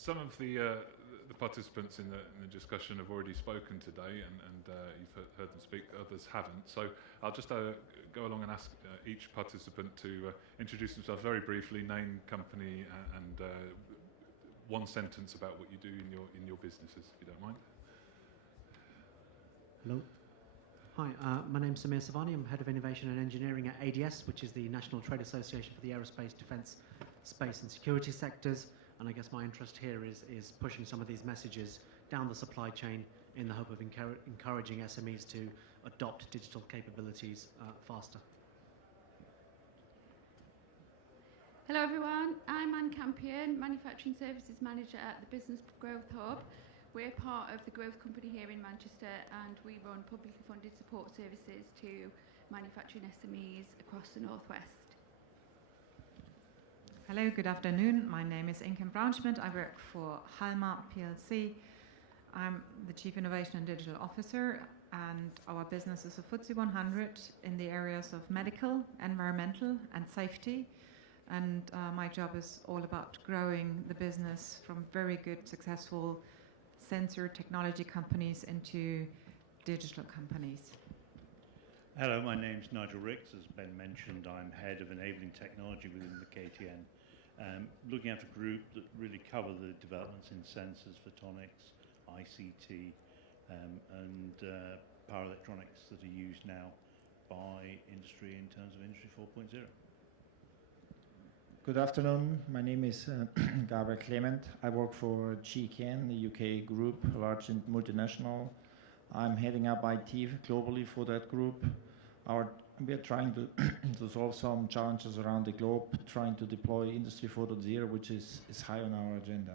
Some of the participants in the discussion have already spoken today, and you've heard them speak. Others haven't. So I'll just go along and ask each participant to introduce themselves very briefly, name, company, and one sentence about what you do in your businesses, if you don't mind. Hello. Hi, my name's Smes. Savani. I'm Head of Innovation and Engineering at ADS, which is the National Trade Association for the Aerospace, Defence, Space and Security sectors. And I guess my interest here is pushing some of these messages down the supply chain in the hope of encouraging SMEs to adopt digital capabilities faster. Hello everyone, I'm Campion, Manufacturing Services Manager at the Business Growth Hub. We're part of the growth company here in Manchester, and we run publicly funded support services to manufacturing SMEs across the Northwest. Hello, good afternoon. My name is Inken Braunschmidt. I work for Halma PLC. I'm the Chief Innovation and Digital Officer, and our business is a FTSE 100 in the areas of medical, environmental and safety. And my job is all about growing the business from very good, successful sensor technology companies into digital companies. Hello, my name's Nigel Rix. As Ben mentioned, I'm Head of Enabling Technology within the KTN, looking at a group that really cover the developments in sensors, photonics, ICT, and power electronics that are used now by industry in terms of Industry 4.0. Good afternoon. My name is Gabriel Klement. I work for GKN, the UK group, a large multinational. I'm heading up IT globally for that group. We are trying to solve some challenges around the globe, trying to deploy Industry 4.0, which is high on our agenda.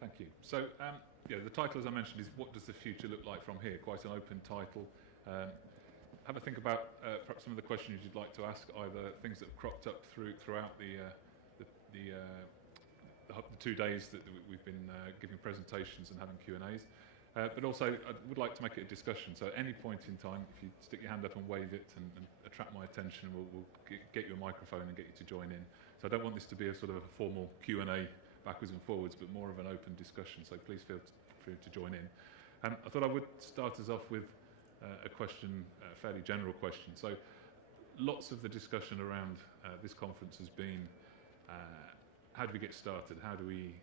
Thank you. So, the title, as I mentioned, is "What Does the Future Look Like from Here?" Quite an open title. Have a think about perhaps some of the questions you'd like to ask, either things that have cropped up throughout the 2 days that we've been giving presentations and having Q&As. But also, I would like to make it a discussion. So at any point in time, if you stick your hand up and wave it and attract my attention, we'll get you a microphone and get you to join in. So I don't want this to be a sort of a formal Q&A backwards and forwards, but more of an open discussion. So please feel free to join in. I thought I would start us off with a question, a fairly general question. So lots of the discussion around this conference has been how do we get started? How do we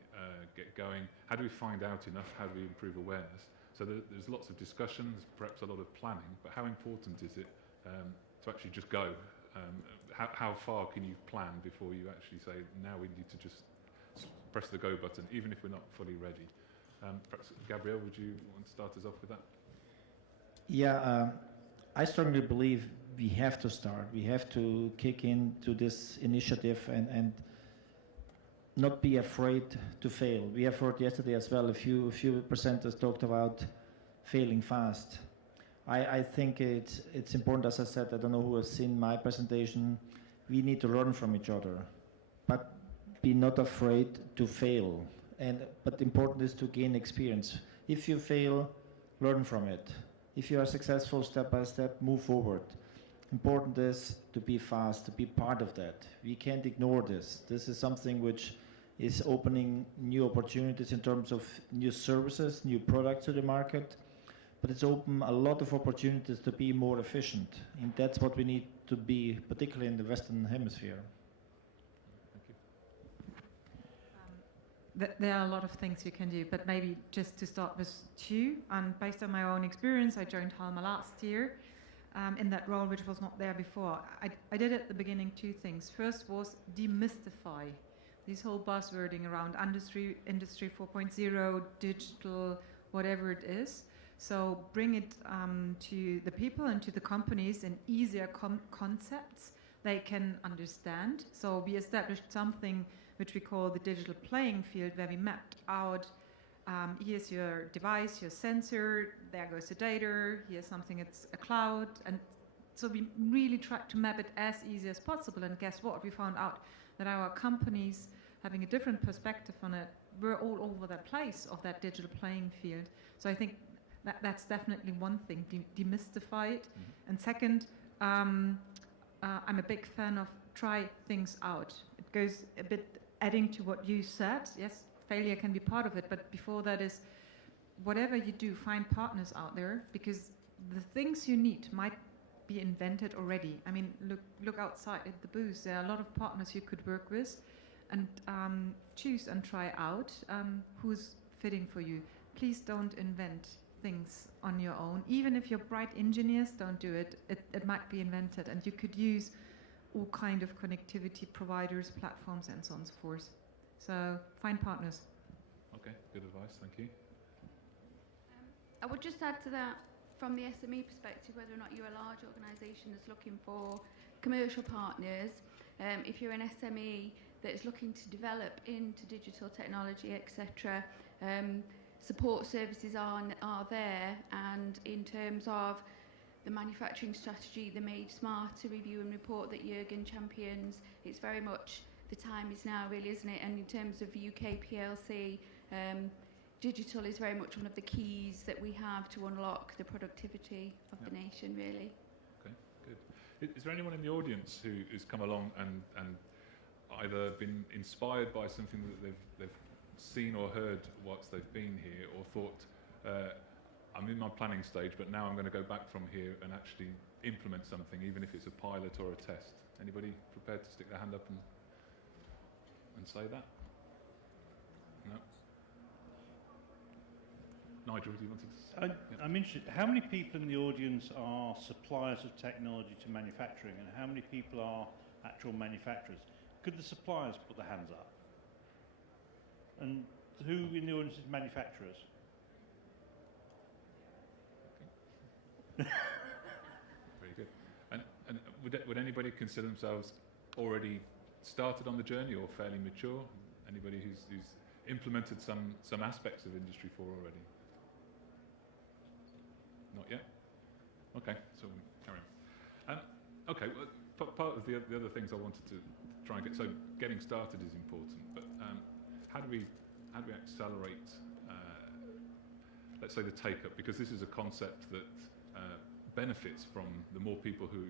get going? How do we find out enough? How do we improve awareness? So there's lots of discussion, there's perhaps a lot of planning, but how important is it to actually just go? How far can you plan before you actually say, now we need to just press the go button, even if we're not fully ready? Perhaps, Gabriel, would you want to start us off with that? Yeah, I strongly believe we have to start. We have to kick into this initiative and not be afraid to fail. We have heard yesterday as well, a few presenters talked about failing fast. I think it's important, as I said, I don't know who has seen my presentation, we need to learn from each other, but be not afraid to fail. But important is to gain experience. If you fail, learn from it. If you are successful, step by step, move forward. Important is to be fast, to be part of that. We can't ignore this. This is something which is opening new opportunities in terms of new services, new products to the market, but it's opened a lot of opportunities to be more efficient. And that's what we need to be, particularly in the Western Hemisphere. Thank you. There are a lot of things you can do, but maybe just to start with two, and based on my own experience, I joined Halma last year in that role, which was not there before. I did at the beginning two things. First was demystify this whole buzzwording around Industry 4.0, digital, whatever it is. So bring it to the people and to the companies in easier concepts they can understand. So we established something which we call the digital playing field, where we mapped out, here's your device, your sensor, there goes the data, here's something, it's a cloud. And so we really tried to map it as easy as possible. And guess what? We found out that our companies, having a different perspective on it, were all over the place of that digital playing field. So I think that's definitely one thing, demystify it. Mm-hmm. And second, I'm a big fan of try things out. It goes a bit adding to what you said, yes, failure can be part of it, but before that is, whatever you do, find partners out there, because the things you need might be invented already. I mean, look outside at the booth. There are a lot of partners you could work with, and choose and try out who's fitting for you. Please don't invent things on your own. Even if you're bright engineers, don't do it. It might be invented, and you could use all kind of connectivity providers, platforms, and so on and so forth. So find partners. Okay, good advice, thank you. I would just add to that, from the SME perspective, whether or not you're a large organisation that's looking for commercial partners, if you're an SME that is looking to develop into digital technology, etc., support services are there, and in terms of the manufacturing strategy, the Made Smarter review and report that Jürgen champions, it's very much the time is now, really, isn't it? And in terms of UK PLC, digital is very much one of the keys that we have to unlock the productivity of the nation, really. Okay, good. Is there anyone in the audience who has come along and either been inspired by something that they've seen or heard whilst they've been here, or thought, I'm in my planning stage, but now I'm going to go back from here and actually implement something, even if it's a pilot or a test? Anybody prepared to stick their hand up and say that? No? Nigel, do you want to? I'm interested, how many people in the audience are suppliers of technology to manufacturing, and how many people are actual manufacturers? Could the suppliers put their hands up? And who in the audience is manufacturers? Very good. And would anybody consider themselves already started on the journey, or fairly mature? Anybody who's implemented some aspects of Industry 4 already? Not yet? Okay, so we'll carry on. Okay, well, part of the other things I wanted to try and get, so getting started is important, but how do we accelerate, let's say, the take-up? Because this is a concept that benefits from the more people who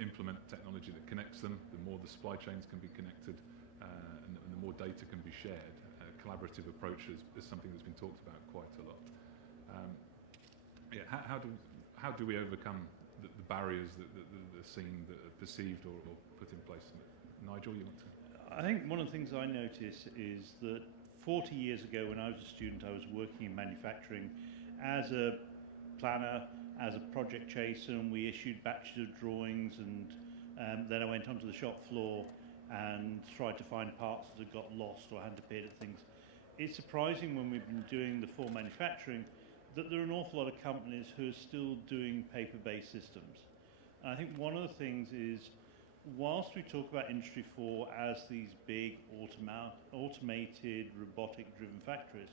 implement technology that connects them, the more the supply chains can be connected, and the more data can be shared. Collaborative approach is something that's been talked about quite a lot. How do we overcome the barriers that are seen, that are perceived or put in place? Nigel, you want to? I think one of the things I notice is that 40 years ago, when I was a student, I was working in manufacturing as a planner, as a project chaser, and we issued batches of drawings, and then I went onto the shop floor and tried to find parts that had got lost or hadn't appeared at things. It's surprising, when we've been doing the full manufacturing, that there are an awful lot of companies who are still doing paper-based systems. And I think one of the things is, whilst we talk about Industry 4 as these big automated, robotic-driven factories,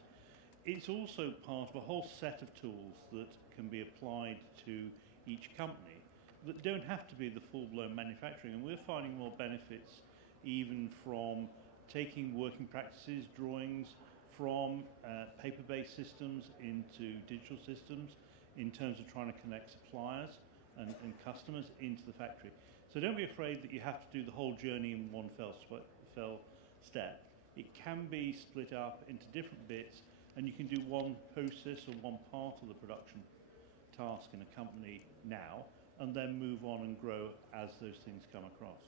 it's also part of a whole set of tools that can be applied to each company that don't have to be the full-blown manufacturing. And we're finding more benefits even from taking working practices, drawings, from paper-based systems into digital systems, in terms of trying to connect suppliers and customers into the factory. So don't be afraid that you have to do the whole journey in one fell step. It can be split up into different bits, and you can do one process or one part of the production task in a company now, and then move on and grow as those things come across.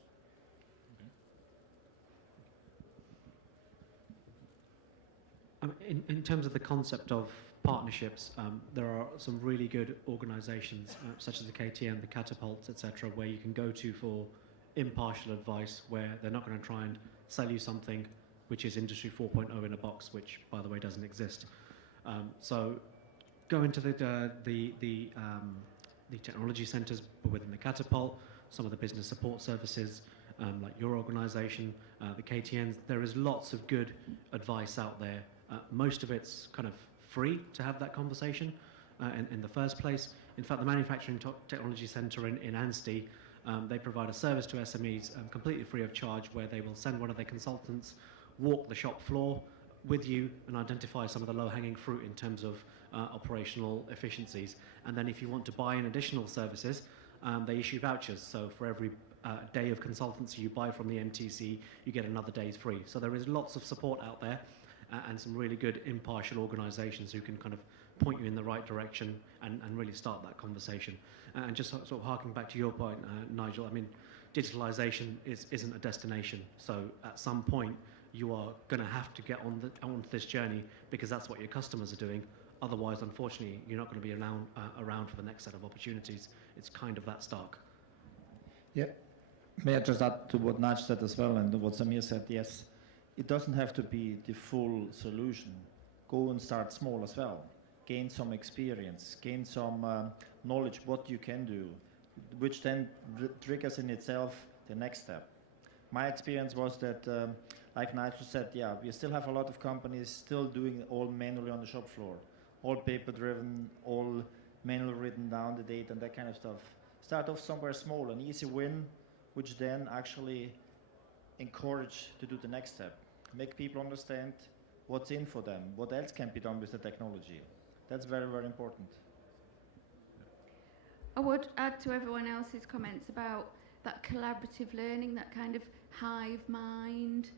In terms of the concept of partnerships, there are some really good organisations such as the KTN, the Catapults, etc., where you can go to for impartial advice, where they're not going to try and sell you something which is Industry 4.0 in a box, which, by the way, doesn't exist. So go into the technology centres within the Catapult, some of the business support services, like your organisation, the KTNs. There is lots of good advice out there. Most of it's kind of free to have that conversation in the first place. In fact, the Manufacturing Technology Centre in Anstey, they provide a service to SMEs completely free of charge, where they will send one of their consultants, walk the shop floor with you, and identify some of the low-hanging fruit in terms of operational efficiencies. And then if you want to buy in additional services, they issue vouchers. So for every day of consultancy you buy from the MTC, you get another day's free. So there is lots of support out there and some really good impartial organisations who can kind of point you in the right direction and really start that conversation. And just sort of harking back to your point, Nigel, I mean, digitalisation isn't a destination. So at some point, you are going to have to get onto this journey because that's what your customers are doing. Otherwise, unfortunately, you're not going to be around for the next set of opportunities. It's kind of that stark. Yeah. May I just add to what Nigel said as well and what Samir said? Yes, it doesn't have to be the full solution. Go and start small as well. Gain some experience, gain some knowledge what you can do, which then triggers in itself the next step. My experience was that, like Nigel said, yeah, we still have a lot of companies still doing all manually on the shop floor, all paper-driven, all manually written down the data and that kind of stuff. Start off somewhere small, an easy win, which then actually encourage to do the next step. Make people understand what's in for them, what else can be done with the technology. That's very, very important. I would add to everyone else's comments about that collaborative learning, that kind of hive mind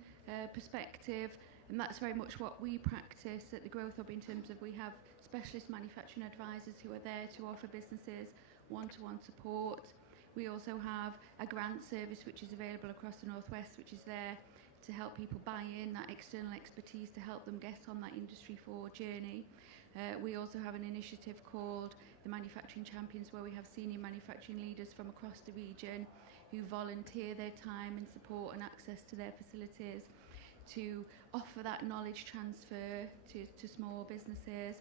perspective, and that's very much what we practice at the Growth Hub in terms of we have specialist manufacturing advisors who are there to offer businesses one-to-one support. We also have a grant service which is available across the Northwest, which is there to help people buy in that external expertise to help them get on that Industry 4 journey. We also have an initiative called the Manufacturing Champions, where we have senior manufacturing leaders from across the region who volunteer their time and support and access to their facilities to offer that knowledge transfer to small businesses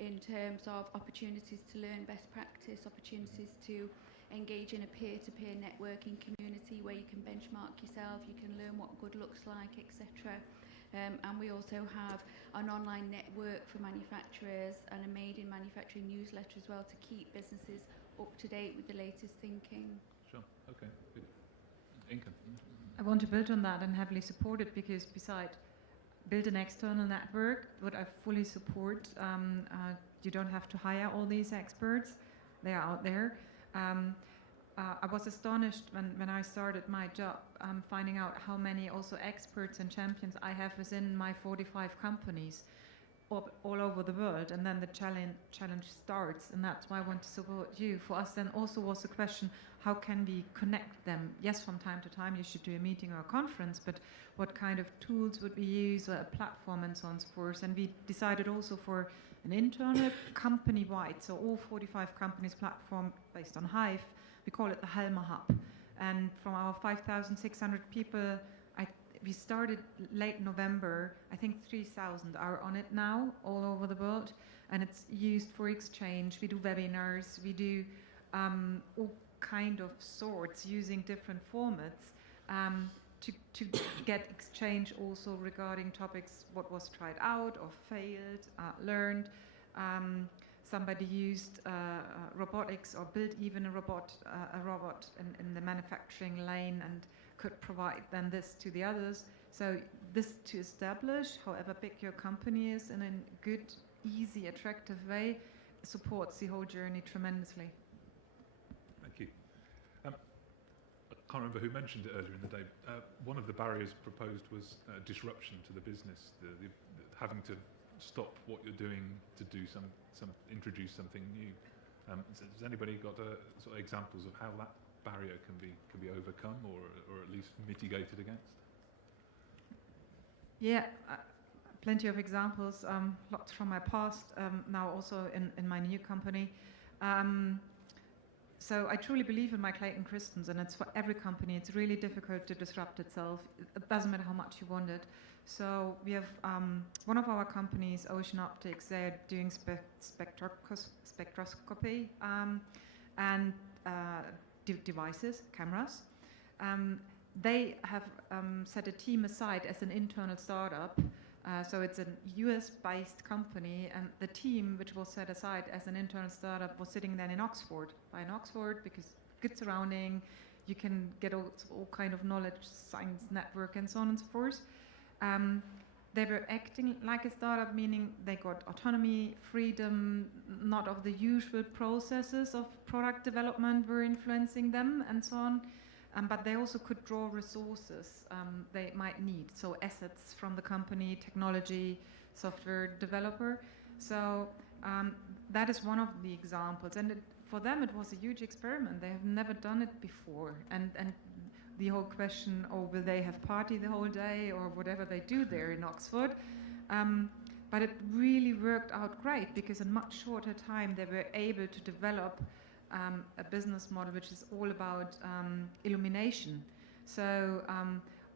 in terms of opportunities to learn best practice, opportunities to engage in a peer-to-peer networking community where you can benchmark yourself, you can learn what good looks like, etc. And we also have an online network for manufacturers and a Made in Manufacturing newsletter as well to keep businesses up to date with the latest thinking. Sure, okay, good. Inken. I want to build on that and heavily support it because beside build an external network, what I fully support, you don't have to hire all these experts, they are out there. I was astonished when I started my job finding out how many also experts and champions I have within my 45 companies all over the world, and then the challenge starts, and that's why I want to support you. For us then also was the question, how can we connect them? Yes, from time to time you should do a meeting or a conference, but what kind of tools would we use, or a platform and so on and so forth. And we decided also for an internal company-wide, so all 45 companies platform based on Hive. We call it the Halma Hub. And from our 5,600 people, we started late November. I think 3,000 are on it now, all over the world. And it's used for exchange. We do webinars. We do all kind of sorts using different formats to get exchange also regarding topics, what was tried out or failed, learned. Somebody used robotics or built even a robot in the manufacturing lane and could provide then this to the others. So this to establish, however big your company is, in a good, easy, attractive way, supports the whole journey tremendously. Thank you. I can't remember who mentioned it earlier in the day. One of the barriers proposed was disruption to the business, the having to stop what you're doing to do introduce something new. Has anybody got sort of examples of how that barrier can be overcome or at least mitigated against? Yeah, plenty of examples, lots from my past, now also in my new company. So I truly believe in my Clayton Christens, and it's for every company. It's really difficult to disrupt itself. It doesn't matter how much you want it. So we have one of our companies, Ocean Optics. They're doing spectroscopy and devices, cameras. They have set a team aside as an internal startup. So it's a US-based company, and the team, which was set aside as an internal startup, was sitting then in Oxford. Why in Oxford? Because good surrounding, you can get all kind of knowledge, science network, and so on and so forth. They were acting like a startup, meaning they got autonomy, freedom, not of the usual processes of product development were influencing them, and so on. but they also could draw resources they might need, so assets from the company, technology, software developer. So that is one of the examples, and for them it was a huge experiment. They have never done it before, and the whole question, oh, will they have party the whole day or whatever they do there in Oxford? But it really worked out great, because in much shorter time they were able to develop a business model which is all about illumination. So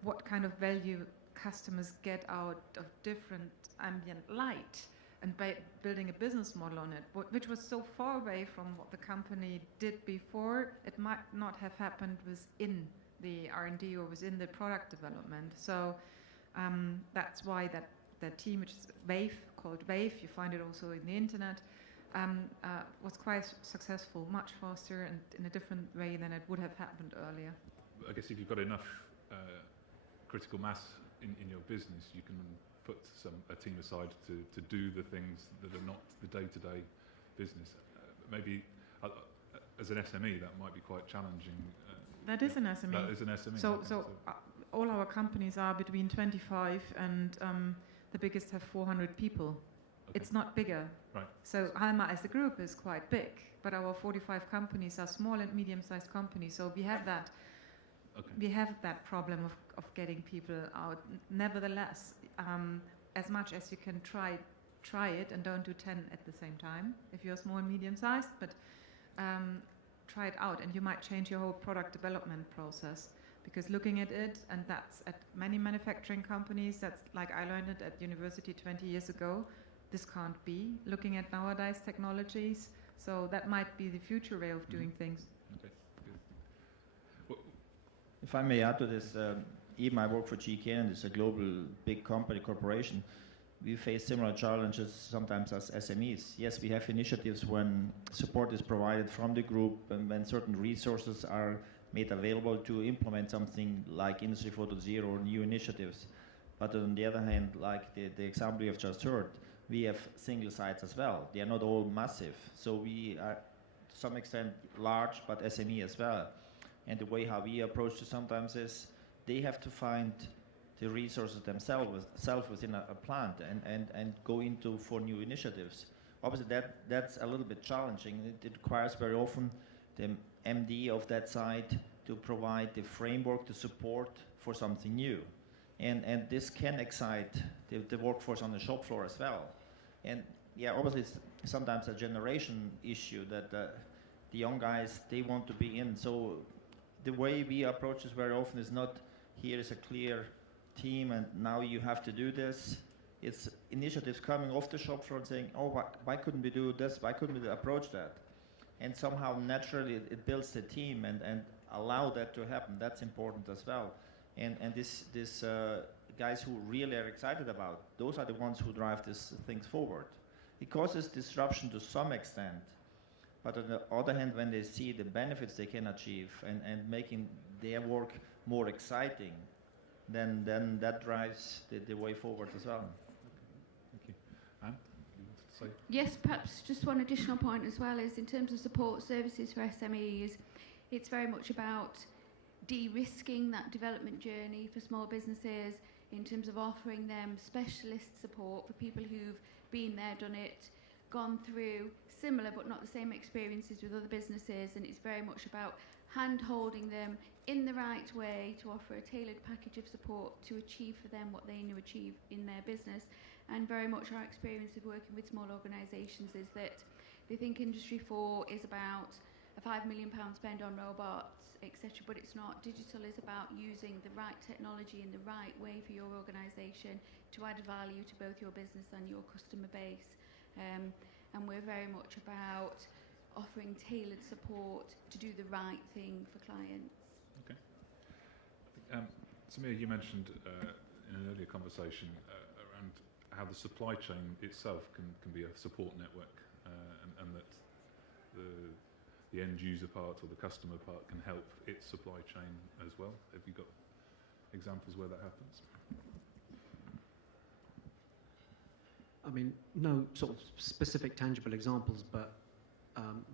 what kind of value customers get out of different ambient light, and by building a business model on it, which was so far away from what the company did before, it might not have happened within the R&D or within the product development. So that's why that team, which is called Wave, you find it also in the internet, was quite successful, much faster and in a different way than it would have happened earlier. I guess if you've got enough critical mass in your business, you can put a team aside to do the things that are not the day-to-day business. Maybe as an SME, that might be quite challenging. That is an SME. That is an SME. So all our companies are between 25 and the biggest have 400 people. Okay. It's not bigger. Right. So Halma as a group is quite big, but our 45 companies are small and medium-sized companies. So we have that. Okay. We have that problem of getting people out. Nevertheless, as much as you can try it, and don't do 10 at the same time if you're small and medium-sized, but try it out, and you might change your whole product development process. Because looking at it, and that's at many manufacturing companies, that's like I learned it at university 20 years ago, this can't be. Looking at nowadays technologies, so that might be the future way of doing things. Okay, good. Well, If I may add to this, even I work for GKN, it's a global big company, corporation. We face similar challenges sometimes as SMEs. Yes, we have initiatives when support is provided from the group and when certain resources are made available to implement something like Industry 4.0 or new initiatives. But on the other hand, like the example you have just heard, we have single sites as well. They are not all massive. So we are to some extent large, but SME as well. And the way how we approach it sometimes is they have to find the resources themselves within a plant and go into for new initiatives. Obviously that's a little bit challenging. It requires very often the MD of that site to provide the framework, the support for something new. And this can excite the workforce on the shop floor as well. And yeah, obviously it's sometimes a generation issue that the young guys, they want to be in. So the way we approach this very often is not, here is a clear team and now you have to do this. It's initiatives coming off the shop floor and saying, oh, why couldn't we do this? Why couldn't we approach that? And somehow naturally it builds the team and allow that to happen. That's important as well. And this guys who really are excited about, those are the ones who drive these things forward. It causes disruption to some extent, but on the other hand, when they see the benefits they can achieve and making their work more exciting, then that drives the way forward as well. thank you. Anne, you wanted to say? Yes, perhaps just one additional point as well is in terms of support services for SMEs, it's very much about de-risking that development journey for small businesses in terms of offering them specialist support for people who've been there, done it, gone through similar but not the same experiences with other businesses, and it's very much about hand-holding them in the right way to offer a tailored package of support to achieve for them what they need to achieve in their business. And very much our experience of working with small organisations is that they think Industry 4 is about a £5 million spend on robots, etc., but it's not. Digital is about using the right technology in the right way for your organisation to add value to both your business and your customer base. And we're very much about offering tailored support to do the right thing for clients. Okay. Samir, you mentioned in an earlier conversation around how the supply chain itself can be a support network, and that the end user part or the customer part can help its supply chain as well. Have you got examples where that happens? I mean, no sort of specific tangible examples, but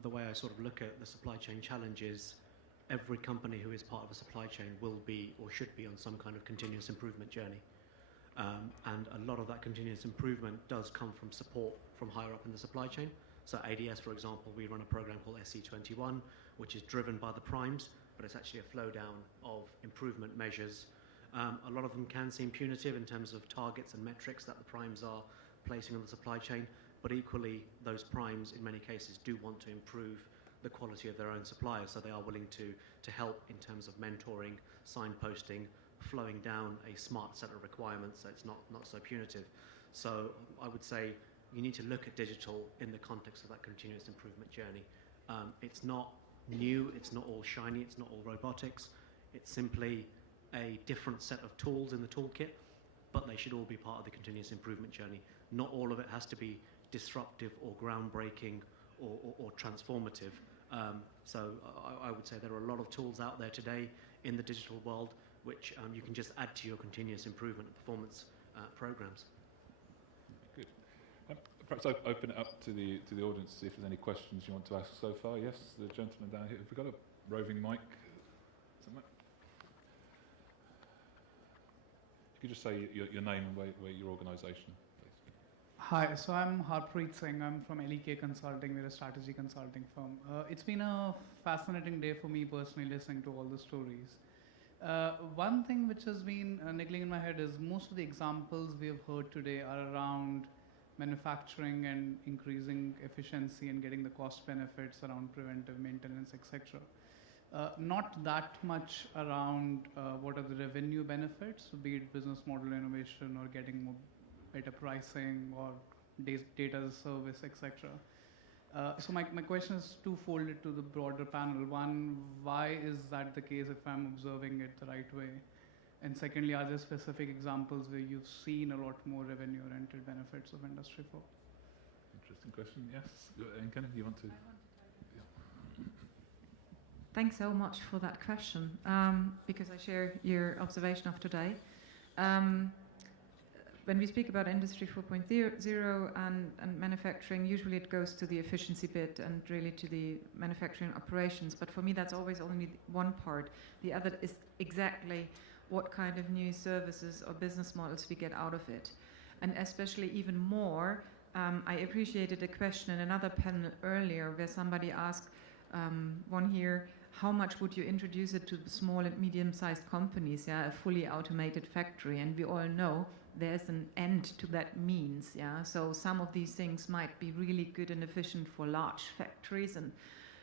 the way I sort of look at the supply chain challenges, every company who is part of a supply chain will be or should be on some kind of continuous improvement journey. And a lot of that continuous improvement does come from support from higher up in the supply chain. So ADS, for example, we run a program called SC21, which is driven by the primes, but it's actually a flow down of improvement measures. A lot of them can seem punitive in terms of targets and metrics that the primes are placing on the supply chain, but equally those primes in many cases do want to improve the quality of their own suppliers, so they are willing to help in terms of mentoring, signposting, flowing down a smart set of requirements so it's not so punitive. So I would say you need to look at digital in the context of that continuous improvement journey. It's not new, it's not all shiny, it's not all robotics, it's simply a different set of tools in the toolkit, but they should all be part of the continuous improvement journey. Not all of it has to be disruptive or groundbreaking or transformative. So I would say there are a lot of tools out there today in the digital world which you can just add to your continuous improvement and performance programs. Good. Perhaps I'll open it up to the audience to see if there's any questions you want to ask so far. Yes, the gentleman down here. Have we got a roving mic somewhere? If you could just say your name and where your organisation, please. Hi, so I'm Harpreet Singh. I'm from LEK Consulting. We're a strategy consulting firm. It's been a fascinating day for me personally listening to all the stories. One thing which has been niggling in my head is most of the examples we have heard today are around manufacturing and increasing efficiency and getting the cost benefits around preventive maintenance, etc. Not that much around what are the revenue benefits, be it business model innovation or getting more better pricing or data as a service, etc. So my question is twofold to the broader panel. One, why is that the case if I'm observing it the right way? And secondly, are there specific examples where you've seen a lot more revenue-oriented benefits of Industry 4? Interesting question. Yes, Inken, you want to? Thanks so much for that question, because I share your observation of today. When we speak about Industry 4.0 and manufacturing, usually it goes to the efficiency bit and really to the manufacturing operations. But for me, that's always only one part. The other is exactly what kind of new services or business models we get out of it. And especially even more, I appreciated a question in another panel earlier where somebody asked, one here, how much would you introduce it to the small and medium-sized companies, a fully automated factory? And we all know there's an end to that means, So some of these things might be really good and efficient for large factories and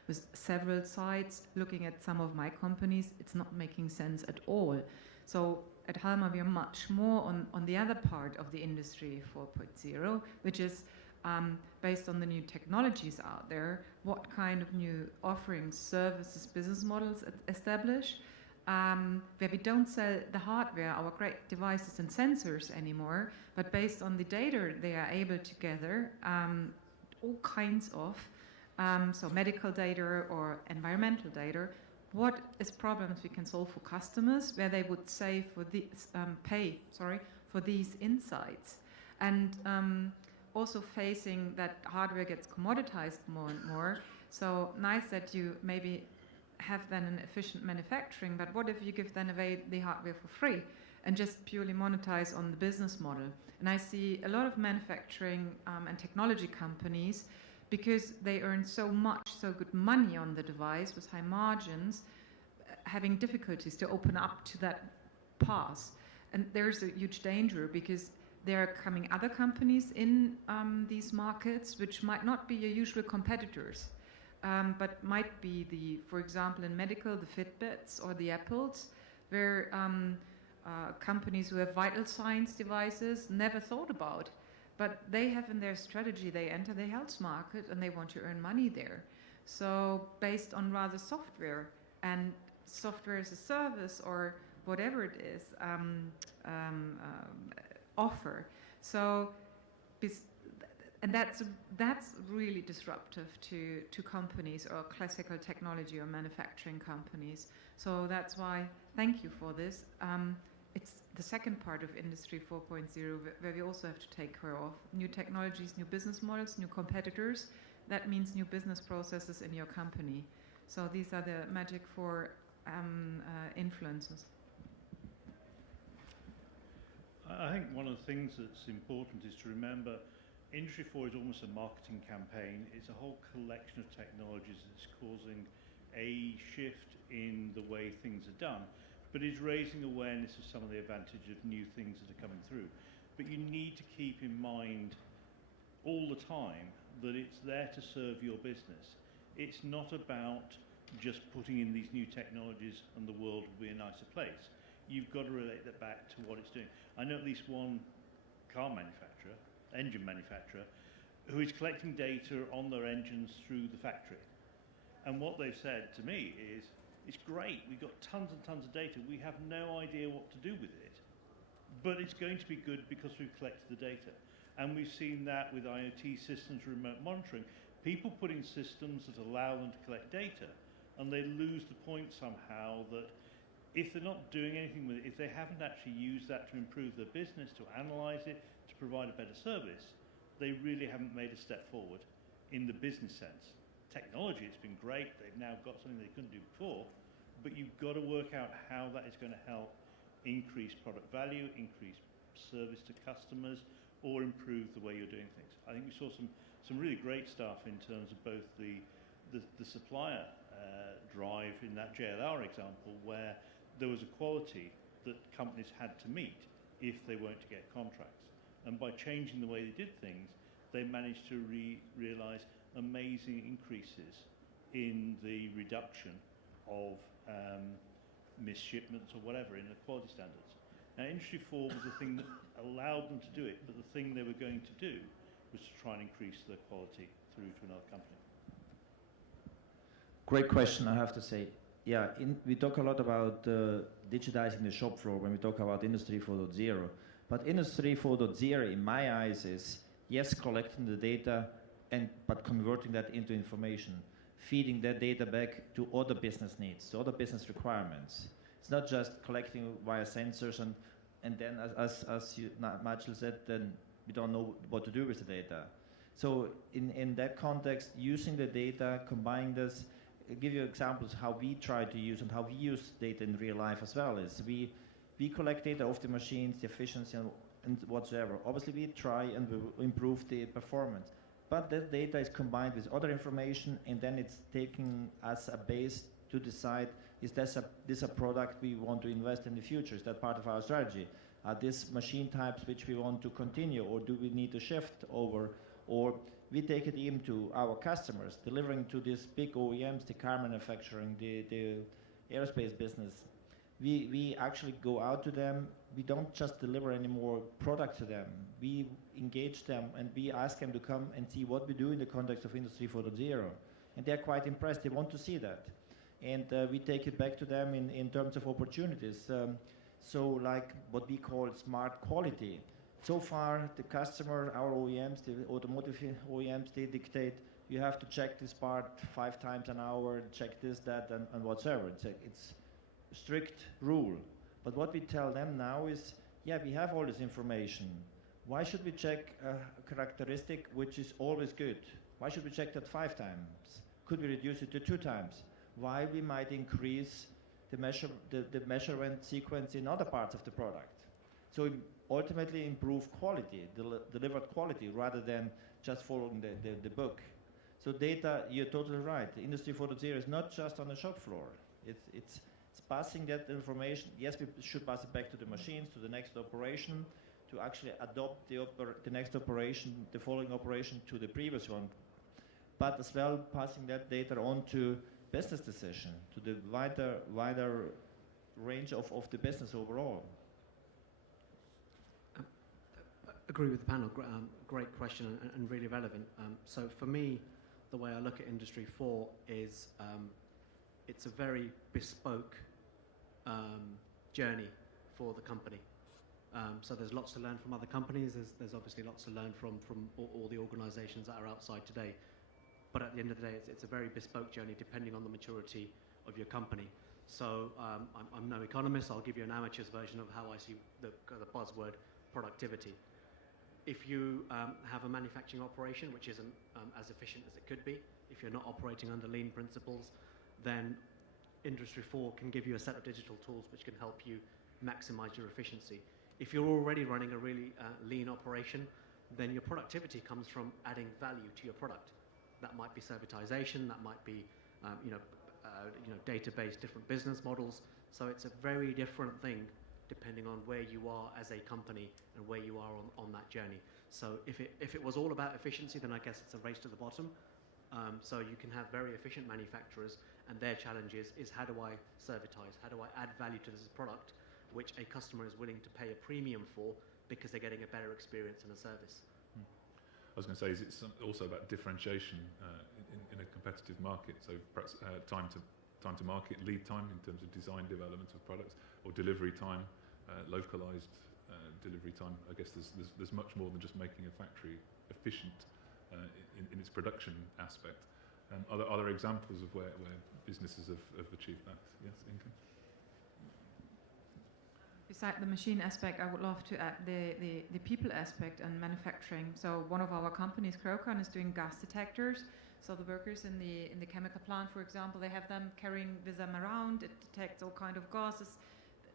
with several sites. Looking at some of my companies, it's not making sense at all. So at Halma, we are much more on the other part of the Industry 4.0, which is based on the new technologies out there, what kind of new offerings, services, business models establish, where we don't sell the hardware, our great devices and sensors anymore, but based on the data they are able to gather, all kinds of, so medical data or environmental data, what is problems we can solve for customers where they would say for these, pay for these insights. And also facing that hardware gets commoditized more and more. So nice that you maybe have then an efficient manufacturing, but what if you give then away the hardware for free and just purely monetize on the business model? And I see a lot of manufacturing and technology companies, because they earn so good money on the device with high margins, having difficulties to open up to that path. And there's a huge danger because there are coming other companies in these markets which might not be your usual competitors, but might be for example, in medical, the Fitbits or the Apples, where companies who have vital signs devices never thought about, but they have in their strategy, they enter the health market and they want to earn money there. So based on rather software and software as a service or whatever it is, offer. So, and that's really disruptive to companies or classical technology or manufacturing companies. So that's why, thank you for this. It's the second part of Industry 4.0 where we also have to take care of new technologies, new business models, new competitors. That means new business processes in your company. So these are the magic 4 influences. I think one of the things that's important is to remember Industry 4 is almost a marketing campaign. It's a whole collection of technologies that's causing a shift in the way things are done, but is raising awareness of some of the advantage of new things that are coming through. But you need to keep in mind all the time that it's there to serve your business. It's not about just putting in these new technologies and the world will be a nicer place. You've got to relate that back to what it's doing. I know at least one car manufacturer, engine manufacturer, who is collecting data on their engines through the factory. And what they've said to me is, it's great, we've got tons and tons of data, we have no idea what to do with it, but it's going to be good because we've collected the data. And we've seen that with IoT systems, remote monitoring, people put in systems that allow them to collect data, and they lose the point somehow that if they're not doing anything with it, if they haven't actually used that to improve their business, to analyze it, to provide a better service, they really haven't made a step forward in the business sense. Technology, it's been great, they've now got something they couldn't do before, but you've got to work out how that is going to help increase product value, increase service to customers, or improve the way you're doing things. I think we saw some really great stuff in terms of both the supplier drive in that JLR example, where there was a quality that companies had to meet if they weren't to get contracts. And by changing the way they did things, they managed to realise amazing increases in the reduction of missed shipments or whatever in the quality standards. Now, Industry 4 was the thing that allowed them to do it, but the thing they were going to do was to try and increase the quality through to another company. Great question, I have to say. Yeah, we talk a lot about digitizing the shop floor when we talk about Industry 4.0. But Industry 4.0, in my eyes, is, yes, collecting the data, but converting that into information, feeding that data back to other business needs, to other business requirements. It's not just collecting via sensors, and then, as Nigel said, then we don't know what to do with the data. So in that context, using the data, combining this, I'll give you examples how we try to use and how we use data in real life as well. Is we collect data of the machines, the efficiency and whatsoever. Obviously, we try and we improve the performance. But that data is combined with other information, and then it's taken as a base to decide, is this a product we want to invest in the future? Is that part of our strategy? Are these machine types which we want to continue, or do we need to shift over? Or we take it even to our customers, delivering to these big OEMs, the car manufacturing, the aerospace business. We actually go out to them. We don't just deliver any more product to them. We engage them and we ask them to come and see what we do in the context of Industry 4.0. And they're quite impressed. They want to see that. And we take it back to them in terms of opportunities. So like what we call smart quality. So far, the customer, our OEMs, the automotive OEMs, they dictate, you have to check this part 5 times an hour, check this, that, and whatsoever. It's a strict rule. But what we tell them now is, yeah, we have all this information. Why should we check a characteristic which is always good? Why should we check that 5 times? Could we reduce it to 2 times? Why we might increase the measurement sequence in other parts of the product? So ultimately improve quality, delivered quality, rather than just following the book. So data, you're totally right. The Industry 4.0 is not just on the shop floor. It's passing that information. Yes, we should pass it back to the machines, to the next operation, to actually adopt the next operation, the following operation to the previous one. But as well, passing that data on to business decision, to the wider range of the business overall. Agree with the panel. Great question and really relevant. So for me, the way I look at Industry 4 is it's a very bespoke journey for the company. So there's lots to learn from other companies. There's obviously lots to learn from all the organisations that are outside today. But at the end of the day, it's a very bespoke journey depending on the maturity of your company. So I'm no economist. I'll give you an amateur's version of how I see the buzzword productivity. If you have a manufacturing operation which isn't as efficient as it could be, if you're not operating under lean principles, then Industry 4 can give you a set of digital tools which can help you maximize your efficiency. If you're already running a really lean operation, then your productivity comes from adding value to your product. That might be servitization, that might be database, different business models. So it's a very different thing depending on where you are as a company and where you are on that journey. So if it was all about efficiency, then I guess it's a race to the bottom. So you can have very efficient manufacturers, and their challenge is how do I servitize, how do I add value to this product which a customer is willing to pay a premium for because they're getting a better experience and a service. I was going to say, is it also about differentiation in a competitive market? So perhaps time to market, lead time in terms of design development of products, or delivery time, localized delivery time. I guess there's much more than just making a factory efficient in its production aspect. Are there examples of where businesses have achieved that? Yes, Inken? Beside the machine aspect, I would love to add the people aspect and manufacturing. So one of our companies, Crocon, is doing gas detectors. So the workers in the chemical plant, for example, they have them carrying with them around. It detects all kind of gases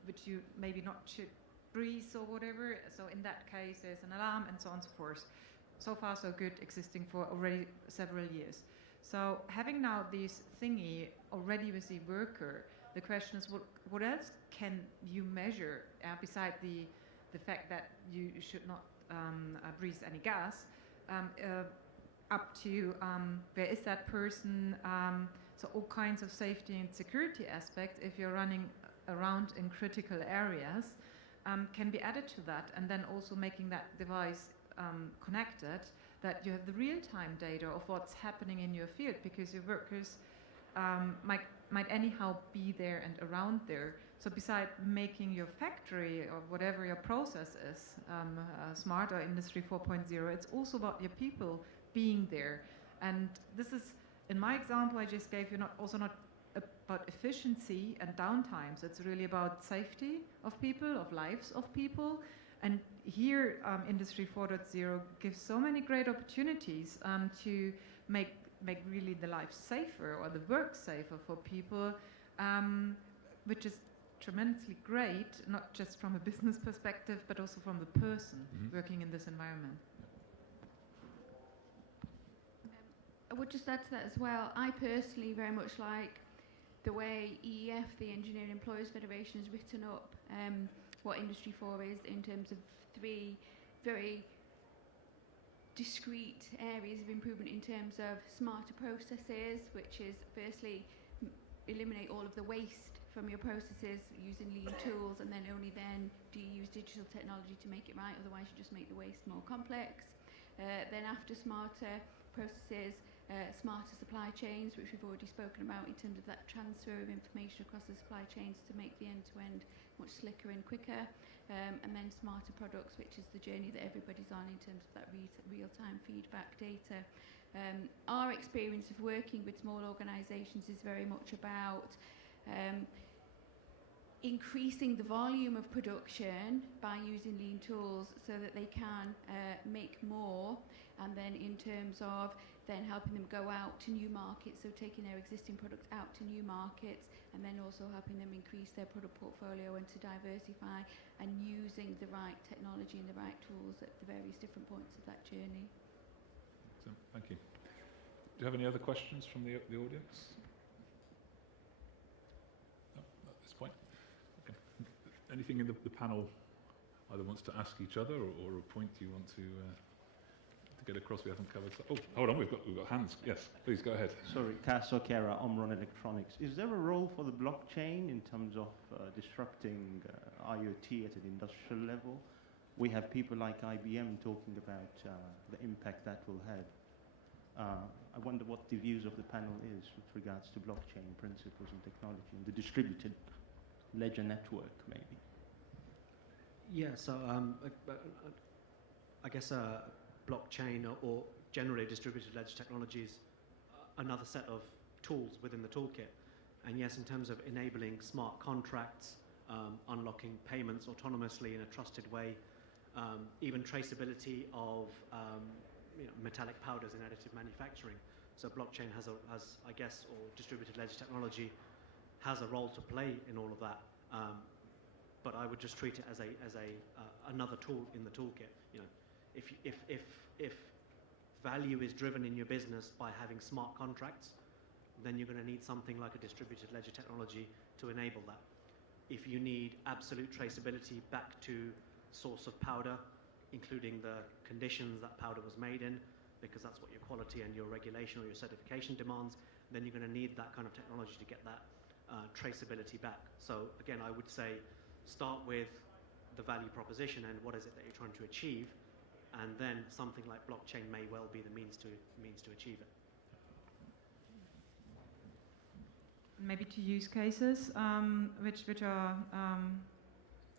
which you maybe not should breathe or whatever. So in that case, there's an alarm and so on and so forth. So far, so good, existing for already several years. So having now this thingy already with the worker, the question is, what else can you measure beside the fact that you should not breathe any gas, up to where is that person, so all kinds of safety and security aspects, if you're running around in critical areas, can be added to that, and then also making that device connected, that you have the real-time data of what's happening in your field, because your workers might anyhow be there and around there. So beside making your factory or whatever your process is smart or Industry 4.0, it's also about your people being there. And this is, in my example I just gave you, not about efficiency and downtime. So it's really about safety of people, of lives of people. And here Industry 4.0 gives so many great opportunities to make really the life safer or the work safer for people, which is tremendously great, not just from a business perspective, but also from the person working in this environment. I would just add to that as well. I personally very much like the way EEF, the Engineering Employers Federation, has written up what Industry 4 is in terms of 3 very discrete areas of improvement in terms of smarter processes, which is firstly eliminate all of the waste from your processes using lean tools, and then only then do you use digital technology to make it right, otherwise you just make the waste more complex. Then after smarter processes, smarter supply chains, which we've already spoken about in terms of that transfer of information across the supply chains to make the end-to-end much slicker and quicker, and then smarter products, which is the journey that everybody's on in terms of that real-time feedback data. Our experience of working with small organisations is very much about increasing the volume of production by using lean tools so that they can make more, and then in terms of then helping them go out to new markets, so taking their existing products out to new markets, and then also helping them increase their product portfolio and to diversify, and using the right technology and the right tools at the various different points of that journey. Excellent. Thank you. Do you have any other questions from the audience? No, not at this point. Okay. Anything in the panel either wants to ask each other, or a point you want to get across we haven't covered? Oh, hold on, we've got hands. Yes, please go ahead. Sorry, Cas O'Cara, Omron Electronics. Is there a role for the blockchain in terms of disrupting IoT at an industrial level? We have people like IBM talking about the impact that will have. I wonder what the views of the panel is with regards to blockchain principles and technology and the distributed ledger network, maybe. Yeah, so I guess blockchain or generally distributed ledger technology is another set of tools within the toolkit. And yes, in terms of enabling smart contracts, unlocking payments autonomously in a trusted way, even traceability of metallic powders in additive manufacturing. So blockchain has, I guess, or distributed ledger technology has a role to play in all of that. But I would just treat it as another tool in the toolkit. You know, if value is driven in your business by having smart contracts, then you're going to need something like a distributed ledger technology to enable that. If you need absolute traceability back to source of powder, including the conditions that powder was made in, because that's what your quality and your regulation or your certification demands, then you're going to need that kind of technology to get that traceability back. So again, I would say start with the value proposition and what is it that you're trying to achieve, and then something like blockchain may well be the means to achieve it. Maybe two use cases which are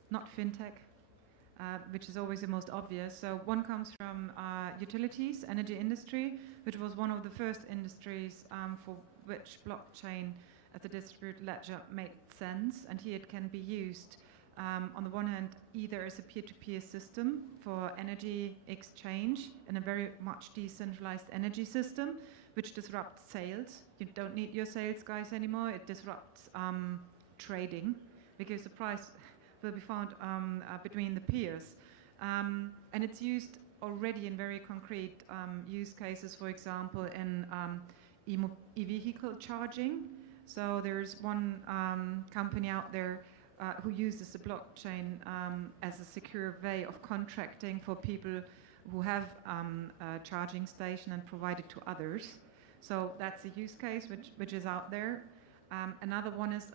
not fintech, which is always the most obvious. So one comes from utilities, energy industry, which was one of the first industries for which blockchain as a distributed ledger made sense. And here it can be used on the one hand either as a peer-to-peer system for energy exchange in a very much decentralized energy system, which disrupts sales. You don't need your sales guys anymore. It disrupts trading because the price will be found between the peers. And it's used already in very concrete use cases, for example, in e-vehicle charging. So there's one company out there who uses the blockchain as a secure way of contracting for people who have a charging station and provide it to others. So that's a use case which is out there. Another one is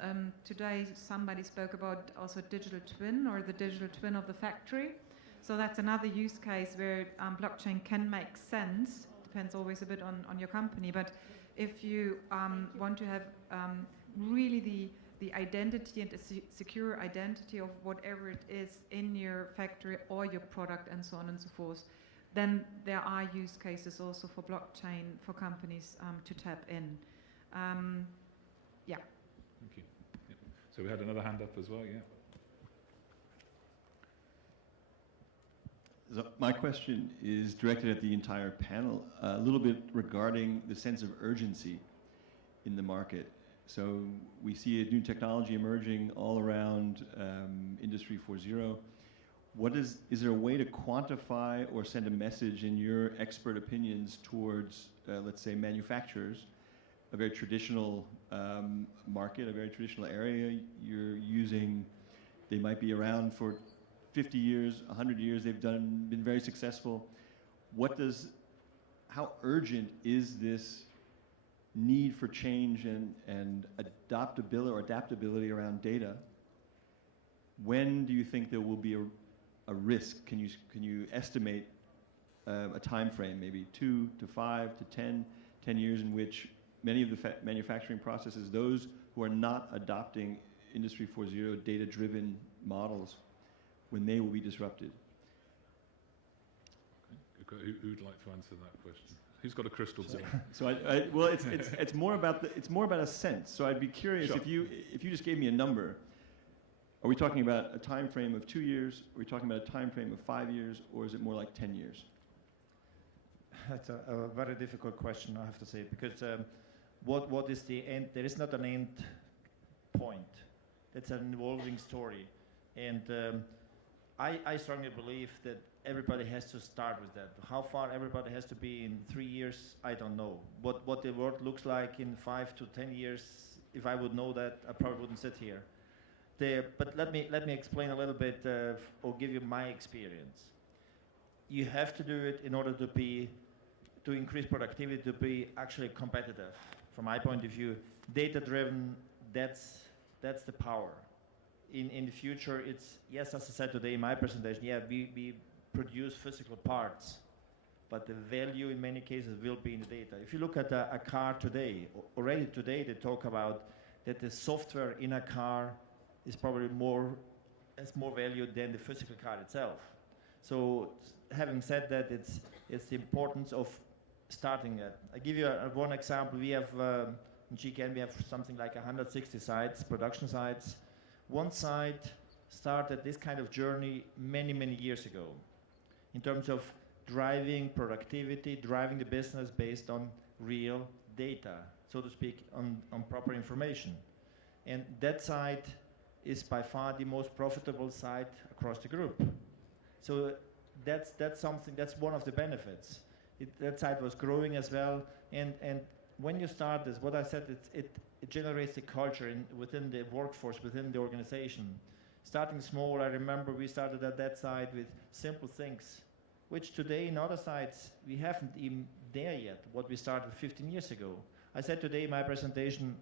today somebody spoke about also digital twin or the digital twin of the factory. So that's another use case where blockchain can make sense. Depends always a bit on your company, but if you want to have really the identity and a secure identity of whatever it is in your factory or your product and so on and so forth, then there are use cases also for blockchain for companies to tap in. Yeah. Thank you. Yeah. So we had another hand up as well, yeah. So my question is directed at the entire panel, a little bit regarding the sense of urgency in the market. So we see a new technology emerging all around Industry 4.0. Is there a way to quantify or send a message in your expert opinions towards, let's say, manufacturers, a very traditional market, a very traditional area you're using? They might be around for 50 years, 100 years, they've been very successful. How urgent is this need for change and adaptability around data? When do you think there will be a risk? Can you estimate a time frame, maybe 2 to 5 to 10 years, in which many of the manufacturing processes, those who are not adopting Industry 4.0 data-driven models, when they will be disrupted? Okay. Who'd like to answer that question? Who's got a crystal ball? So well, it's more about a sense. So I'd be curious, sure, if you just gave me a number. Are we talking about a time frame of 2 years? Are we talking about a time frame of 5 years, or is it more like 10 years? That's a very difficult question, I have to say, because what is the end? There is not an end point. It's an evolving story, and I strongly believe that everybody has to start with that. How far everybody has to be in 3 years, I don't know. What the world looks like in 5 to 10 years, if I would know that, I probably wouldn't sit here. But let me explain a little bit or give you my experience. You have to do it in order to increase productivity, to be actually competitive. From my point of view, data-driven, that's the power. In the future, it's, yes, as I said today in my presentation, yeah, we produce physical parts, but the value in many cases will be in the data. If you look at a car today, already today they talk about that the software in a car is probably has more value than the physical car itself. So having said that, it's the importance of starting it. I give you one example. We have in GKN we have something like 160 sites, production sites. One site started this kind of journey many years ago, in terms of driving productivity, driving the business based on real data, so to speak, on proper information. And that side is by far the most profitable side across the group. So that's something, that's one of the benefits. That side was growing as well, and when you start this, what I said, it generates a culture within the workforce, within the organization. Starting small, I remember we started at that side with simple things, which today in other sites, we haven't even there yet, what we started 15 years ago. I said today in my presentation,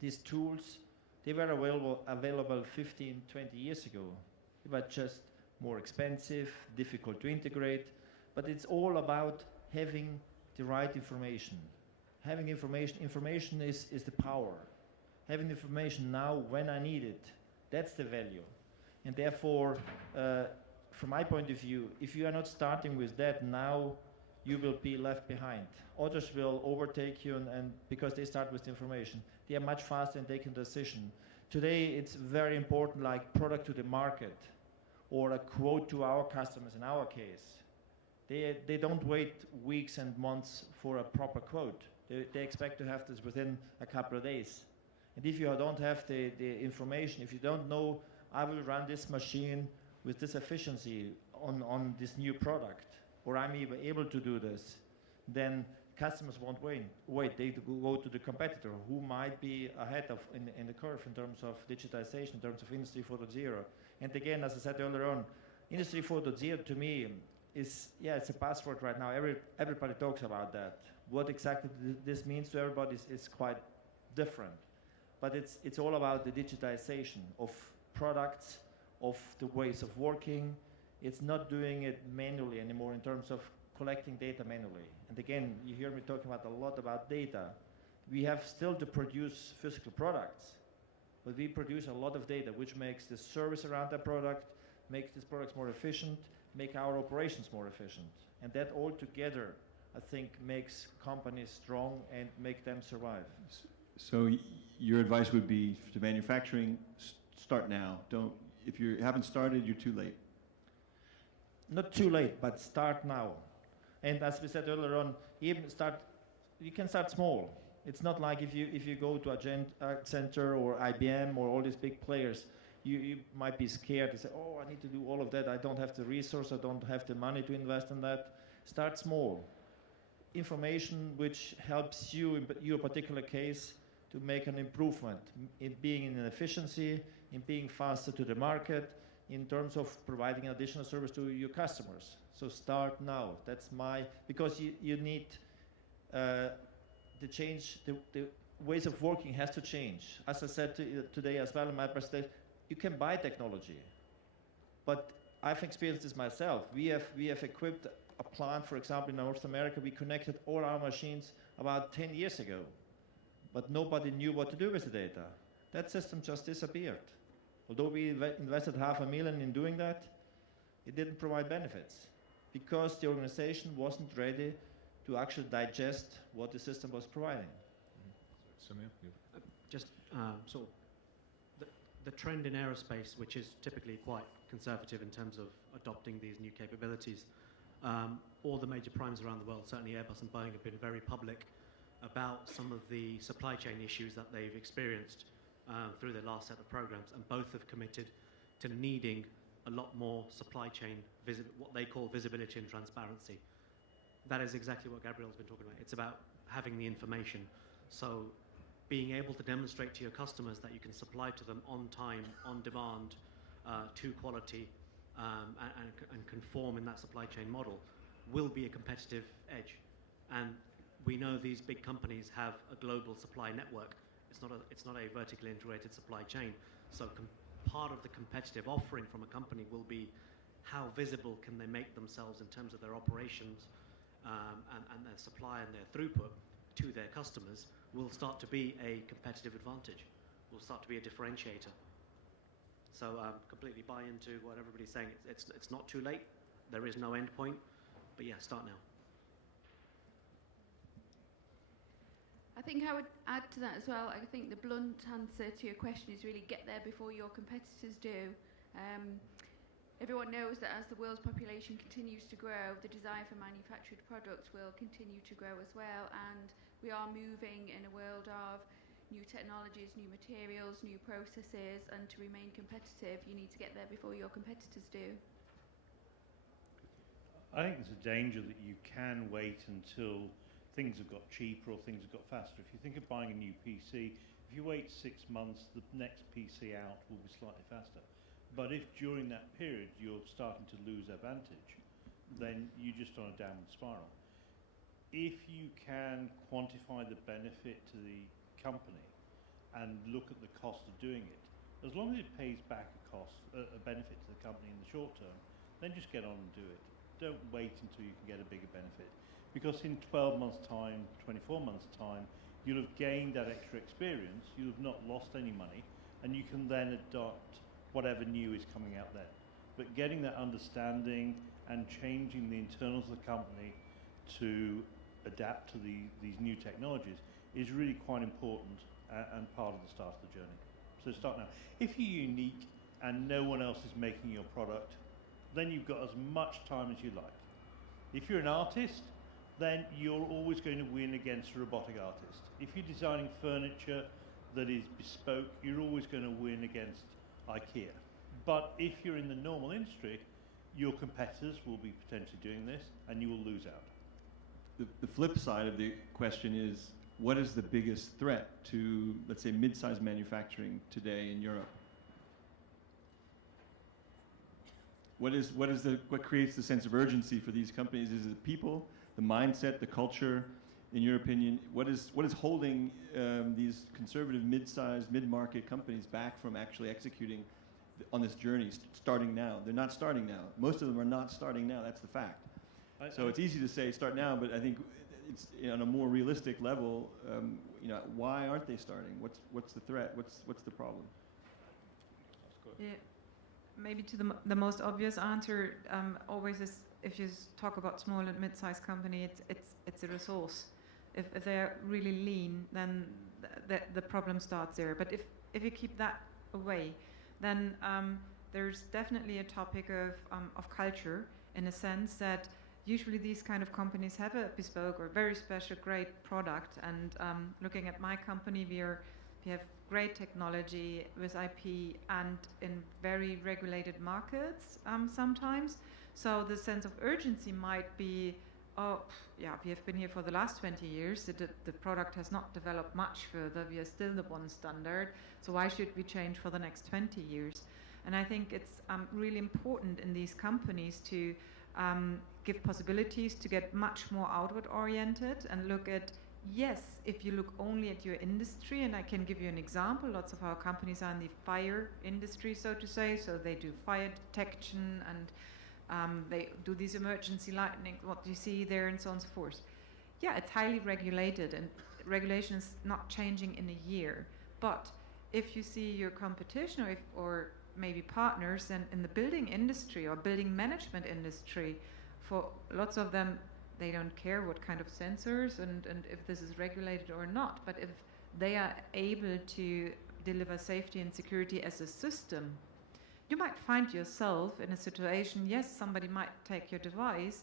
these tools, they were available 15, 20 years ago. They were just more expensive, difficult to integrate, but it's all about having the right information. Having information is the power. Having information now when I need it, that's the value. And therefore, from my point of view, if you are not starting with that now, you will be left behind. Others will overtake you, and because they start with the information, they are much faster in taking a decision. Today, it's very important, like product to the market, or a quote to our customers in our case. They don't wait weeks and months for a proper quote. They expect to have this within a couple of days. And if you don't have the information, if you don't know, I will run this machine with this efficiency on this new product, or I'm even able to do this, then customers won't wait. They go to the competitor who might be ahead of in the curve in terms of digitization, in terms of Industry 4.0. And again, as I said earlier on, Industry 4.0 to me is, it's a buzzword right now. Everybody talks about that. What exactly this means to everybody is quite different. But it's all about the digitization of products, of the ways of working. It's not doing it manually anymore in terms of collecting data manually. And again, you hear me talking a lot about data. We have still to produce physical products, but we produce a lot of data, which makes the service around that product, makes these products more efficient, make our operations more efficient. And that all together, I think, makes companies strong and make them survive. So your advice would be to manufacturing, start now. If you haven't started, you're too late. Not too late, but start now. And as we said earlier on, you can start small. It's not like if you go to Accenture or IBM or all these big players, you might be scared to say, oh, I need to do all of that. I don't have the resource. I don't have the money to invest in that. Start small. Information which helps you in your particular case to make an improvement in being in efficiency, in being faster to the market, in terms of providing an additional service to your customers. So start now. That's because you need the change, the ways of working has to change. As I said today as well in my presentation, you can buy technology, but I've experienced this myself. We have equipped a plant, for example, in North America. We connected all our machines about 10 years ago, but nobody knew what to do with the data. That system just disappeared. Although we invested $500,000 in doing that, it didn't provide benefits because the organization wasn't ready to actually digest what the system was providing. Samir, Just sort of the trend in aerospace, which is typically quite conservative in terms of adopting these new capabilities. All the major primes around the world, certainly Airbus and Boeing, have been very public about some of the supply chain issues that they've experienced through their last set of programs, and both have committed to needing a lot more supply chain, what they call visibility and transparency. That is exactly what Gabriel's been talking about. It's about having the information. So being able to demonstrate to your customers that you can supply to them on time, on demand, to quality, and conform in that supply chain model will be a competitive edge. And we know these big companies have a global supply network. It's not a vertically integrated supply chain. So part of the competitive offering from a company will be how visible can they make themselves in terms of their operations and their supply and their throughput to their customers will start to be a competitive advantage, will start to be a differentiator. So completely buy into what everybody's saying. It's not too late. There is no end point, but yeah, start now. I think I would add to that as well. I think the blunt answer to your question is really get there before your competitors do. everyone knows that as the world's population continues to grow, the desire for manufactured products will continue to grow as well, and we are moving in a world of new technologies, new materials, new processes, and to remain competitive, you need to get there before your competitors do. I think there's a danger that you can wait until things have got cheaper or things have got faster. If you think of buying a new PC, if you wait 6 months, the next PC out will be slightly faster. But if during that period you're starting to lose advantage, then you're just on a downward spiral. If you can quantify the benefit to the company and look at the cost of doing it, as long as it pays back a benefit to the company in the short term, then just get on and do it. Don't wait until you can get a bigger benefit, because in 12 months' time, 24 months' time, you'll have gained that extra experience, you'll have not lost any money, and you can then adopt whatever new is coming out then. But getting that understanding and changing the internals of the company to adapt to these new technologies is really quite important and part of the start of the journey. So start now. If you're unique and no one else is making your product, then you've got as much time as you like. If you're an artist, then you're always going to win against a robotic artist. If you're designing furniture that is bespoke, you're always going to win against IKEA. But if you're in the normal industry, your competitors will be potentially doing this and you will lose out. The flip side of the question is, what is the biggest threat to, let's say, mid-sized manufacturing today in Europe? What creates the sense of urgency for these companies? Is it the people, the mindset, the culture? In your opinion, what is holding these conservative mid-sized, mid-market companies back from actually executing on this journey, starting now? They're not starting now. Most of them are not starting now. That's the fact. So it's easy to say start now, but I think it's on a more realistic level. Why aren't they starting? What's the threat? What's the problem? Yeah, maybe to the most obvious answer always is, if you talk about small and mid-sized company, it's a resource. If they're really lean, then the problem starts there. But if you keep that away, then there's definitely a topic of culture, in a sense that usually these kind of companies have a bespoke or very special, great product. And looking at my company, we have great technology with IP and in very regulated markets sometimes. So the sense of urgency might be, oh, yeah, we have been here for the last 20 years. The product has not developed much further. We are still the one standard. So why should we change for the next 20 years? And I think it's really important in these companies to give possibilities to get much more outward oriented and look at, yes, if you look only at your industry, and I can give you an example, lots of our companies are in the fire industry, so to say, so they do fire detection and they do these emergency lightning, what you see there and so on and so forth. Yeah, it's highly regulated and regulation is not changing in a year. But if you see your competition or maybe partners in the building industry or building management industry, for lots of them, they don't care what kind of sensors and if this is regulated or not. But if they are able to deliver safety and security as a system, you might find yourself in a situation, yes, somebody might take your device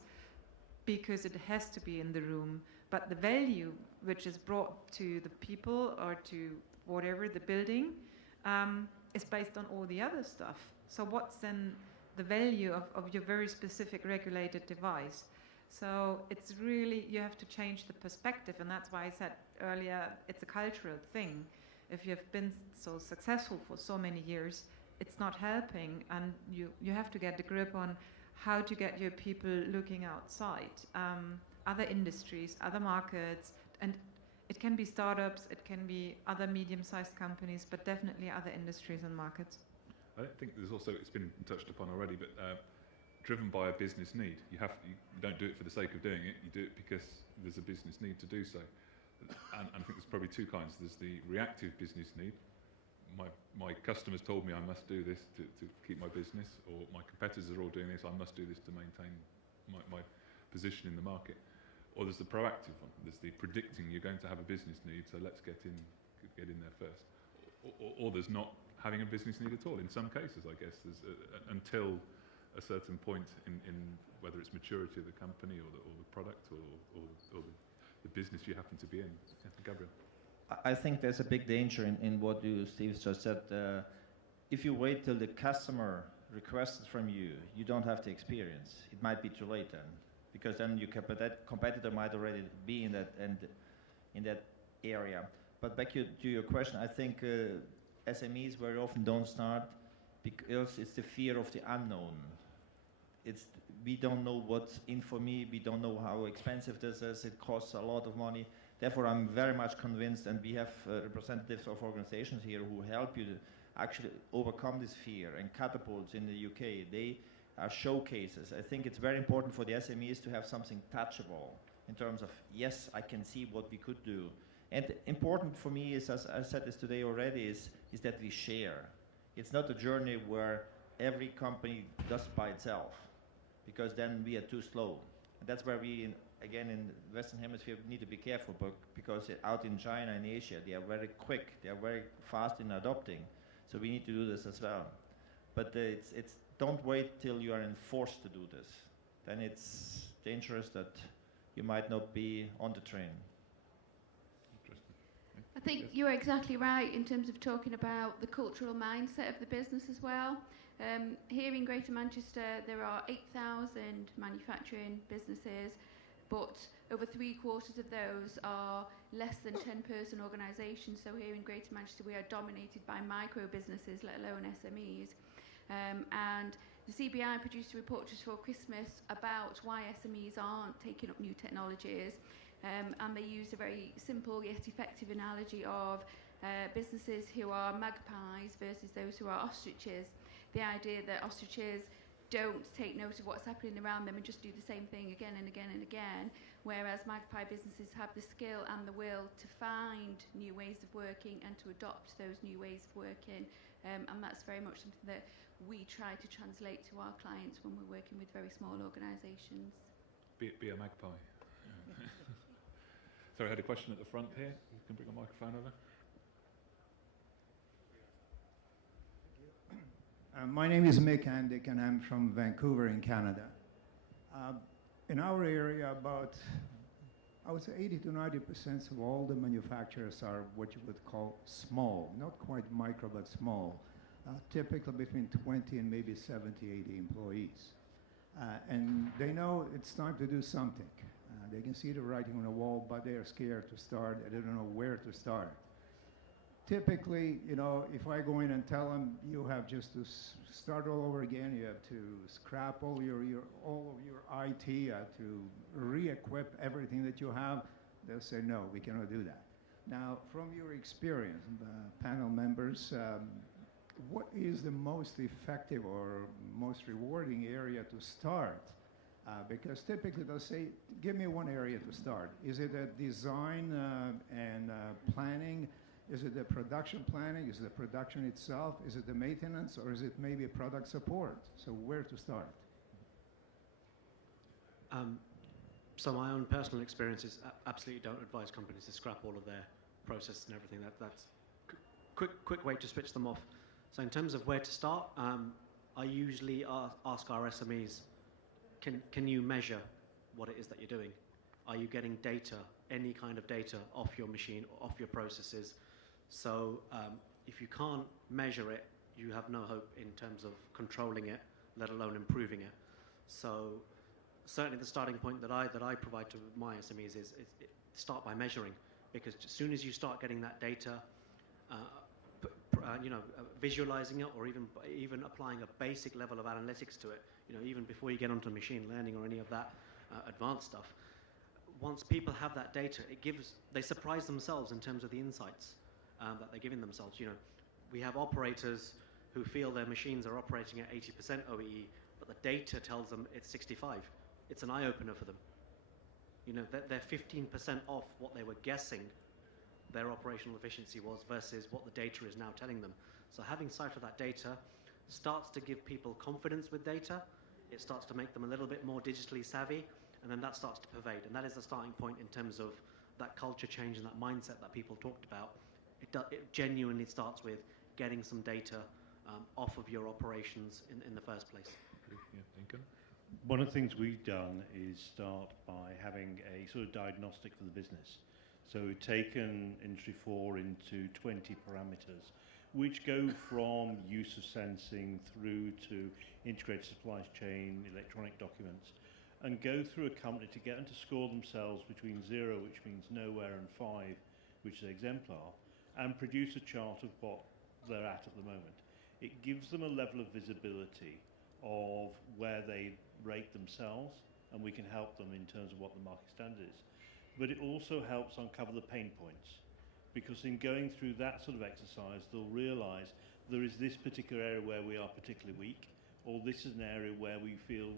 because it has to be in the room, but the value which is brought to the people or to whatever, the building, is based on all the other stuff. So what's then the value of your very specific regulated device? So it's really, you have to change the perspective, and that's why I said earlier, it's a cultural thing. If you've been so successful for so many years, it's not helping, and you have to get the grip on how to get your people looking outside, other industries, other markets, and it can be startups, it can be other medium-sized companies, but definitely other industries and markets. I think there's also, it's been touched upon already, but driven by a business need. You don't do it for the sake of doing it, you do it because there's a business need to do so. And I think there's probably two kinds. There's the reactive business need. My customers told me I must do this to keep my business, or my competitors are all doing this, I must do this to maintain my position in the market. Or there's the proactive one. There's the predicting you're going to have a business need, so let's get in there first. Or there's not having a business need at all. In some cases, I guess, there's until a certain point in whether it's maturity of the company or the product or the business you happen to be in. Yeah, Gabriel. I think there's a big danger in what Steve just said. If you wait till the customer requests it from you, you don't have the experience. It might be too late then, because then your competitor might already be in that area. But back to your question, I think SMEs very often don't start because it's the fear of the unknown. We don't know what's in for me. We don't know how expensive this is. It costs a lot of money. Therefore, I'm very much convinced, and we have representatives of organizations here who help you to actually overcome this fear. And Catapults in the UK, they are showcases. I think it's very important for the SMEs to have something touchable in terms of, yes, I can see what we could do. And important for me is, as I said this today already, is that we share. It's not a journey where every company does it by itself, because then we are too slow. And that's where we, again, in the Western Hemisphere, need to be careful, because out in China and Asia, they are very quick, they are very fast in adopting. So we need to do this as well. But it's don't wait till you are enforced to do this. Then it's dangerous that you might not be on the train. I think you're exactly right in terms of talking about the cultural mindset of the business as well. Here in Greater Manchester, there are 8,000 manufacturing businesses, but over 3/4 of those are less than 10-person organisations. So here in Greater Manchester, we are dominated by micro businesses, let alone SMEs. And the CBI produced a report just before Christmas about why SMEs aren't taking up new technologies. And they use a very simple yet effective analogy of businesses who are magpies versus those who are ostriches. The idea that ostriches don't take note of what's happening around them and just do the same thing again and again and again, whereas magpie businesses have the skill and the will to find new ways of working and to adopt those new ways of working. And that's very much something that we try to translate to our clients when we're working with very small organisations. Be a magpie. Sorry, I had a question at the front here. You can bring a microphone over. My name is Mick Andick, and I'm from Vancouver in Canada. In our area, about, I would say 80 to 90% of all the manufacturers are what you would call small, not quite micro, but small, typically between 20 and maybe 70, 80 employees. And they know it's time to do something. They can see the writing on the wall, but they are scared to start. They don't know where to start. Typically, you know, if I go in and tell them you have just to start all over again, you have to scrap all of your IT, you have to re-equip everything that you have, they'll say, no, we cannot do that. Now, from your experience, panel members, what is the most effective or most rewarding area to start? Because typically they'll say, give me one area to start. Is it a design and planning? Is it the production planning? Is it the production itself? Is it the maintenance? Or is it maybe product support? So where to start? So my own personal experiences absolutely don't advise companies to scrap all of their processes and everything. That's quick way to switch them off. So in terms of where to start, I usually ask our SMEs, can you measure what it is that you're doing? Are you getting data, any kind of data off your machine or off your processes? So if you can't measure it, you have no hope in terms of controlling it, let alone improving it. So certainly the starting point that I provide to my SMEs is start by measuring, because as soon as you start getting that data, visualizing it, or even applying a basic level of analytics to it, even before you get onto machine learning or any of that advanced stuff, once people have that data, they surprise themselves in terms of the insights that they're giving themselves. We have operators who feel their machines are operating at 80% OEE, but the data tells them it's 65. It's an eye-opener for them. They're 15% off what they were guessing their operational efficiency was versus what the data is now telling them. So having sight of that data starts to give people confidence with data. It starts to make them a little bit more digitally savvy, and then that starts to pervade. And that is the starting point in terms of that culture change and that mindset that people talked about. It genuinely starts with getting some data off of your operations in the first place. Yeah, Inken? One of the things we've done is start by having a sort of diagnostic for the business. So we've taken Industry 4 into 20 parameters, which go from use of sensing through to integrated supply chain, electronic documents, and go through a company to get them to score themselves between 0, which means nowhere, and 5, which is exemplar, and produce a chart of what they're at the moment. It gives them a level of visibility of where they rate themselves, and we can help them in terms of what the market standard is. But it also helps uncover the pain points, because in going through that sort of exercise, they'll realise there is this particular area where we are particularly weak, or this is an area where we feel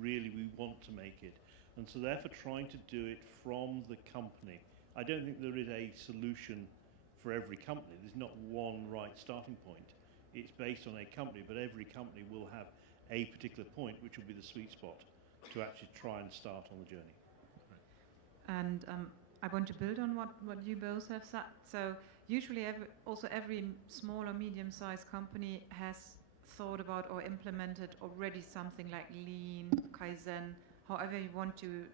really we want to make it. And so therefore trying to do it from the company. I don't think there is a solution for every company. There's not one right starting point. It's based on a company, but every company will have a particular point, which will be the sweet spot to actually try and start on the journey. And I want to build on what you both have said. So usually every small or medium-sized company has thought about or implemented already something like Lean, Kaizen, however you want to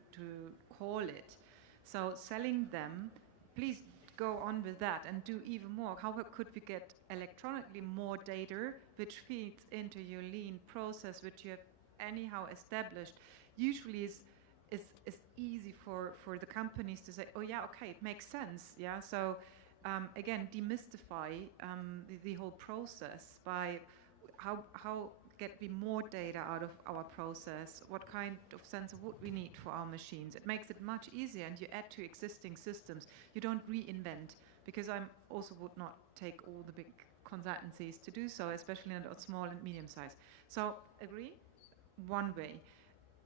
call it. So selling them, please go on with that and do even more. How could we get electronically more data which feeds into your Lean process, which you have anyhow established? Usually is easy for the companies to say, oh yeah, okay, it makes sense. Yeah. So again, demystify the whole process by how get we more data out of our process? What kind of sensor would we need for our machines? It makes it much easier, and you add to existing systems. You don't reinvent, because I also would not take all the big consultancies to do so, especially in small and medium size. So agree, one way.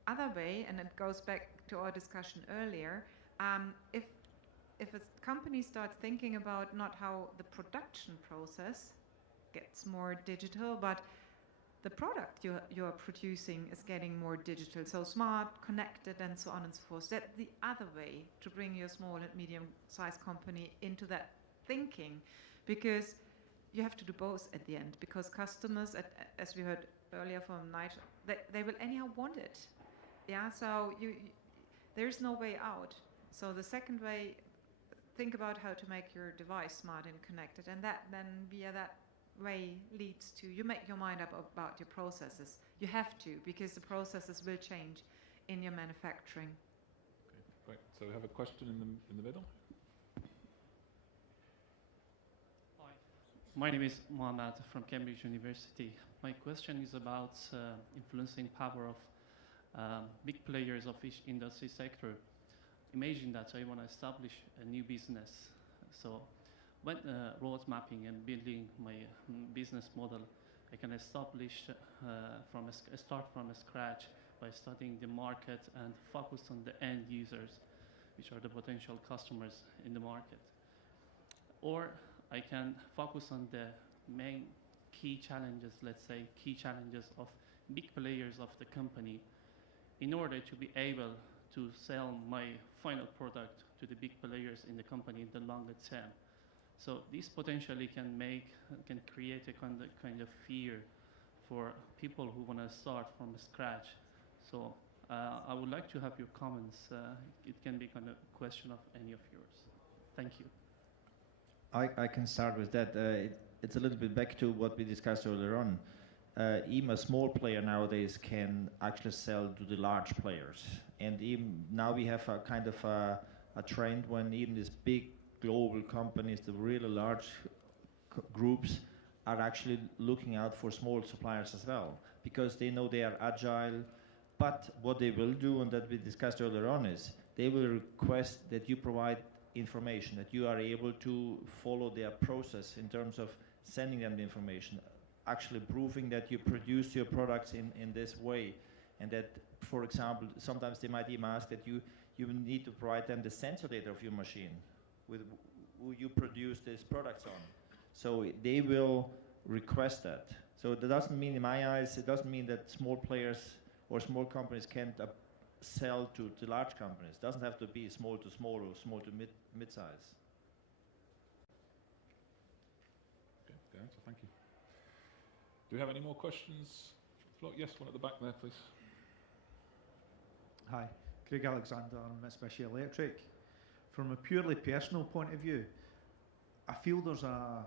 Other way, and it goes back to our discussion earlier, if a company starts thinking about not how the production process gets more digital, but the product you're producing is getting more digital, so smart, connected, and so on and so forth. That's the other way to bring your small and medium-sized company into that thinking, because you have to do both at the end, because customers, as we heard earlier from Nigel, they will anyhow want it. Yeah, so there's no way out. So the second way, think about how to make your device smart and connected, and that then via that way leads to, you make your mind up about your processes. You have to, because the processes will change in your manufacturing. Okay, great. So we have a question in the middle. Hi, my name is Mohammed from Cambridge University. My question is about influencing power of big players of each industry sector. Imagine that I want to establish a new business. So when road mapping and building my business model, I can establish start from scratch by studying the market and focus on the end users, which are the potential customers in the market. Or I can focus on the main key challenges, let's say key challenges of big players of the company, in order to be able to sell my final product to the big players in the company in the longer term. So this potentially can create a kind of fear for people who want to start from scratch. So I would like to have your comments. It can be kind of a question of any of yours. Thank you. I can start with that. It's a little bit back to what we discussed earlier on. Even a small player nowadays can actually sell to the large players. And even now we have a kind of a trend when even these big global companies, the really large groups, are actually looking out for small suppliers as well, because they know they are agile. But what they will do, and that we discussed earlier on, is they will request that you provide information, that you are able to follow their process in terms of sending them the information, actually proving that you produce your products in this way, and that, for example, sometimes they might even ask that you need to provide them the sensor data of your machine with who you produce these products on. So they will request that. So that doesn't mean, in my eyes, it doesn't mean that small players or small companies can't sell to large companies. It doesn't have to be small to small or small to mid-size. Okay, good answer, thank you. Do we have any more questions floor. Yes, one at the back there, please. Hi, Craig Alexander, Mitsubishi Electric. From a purely personal point of view, I feel there's a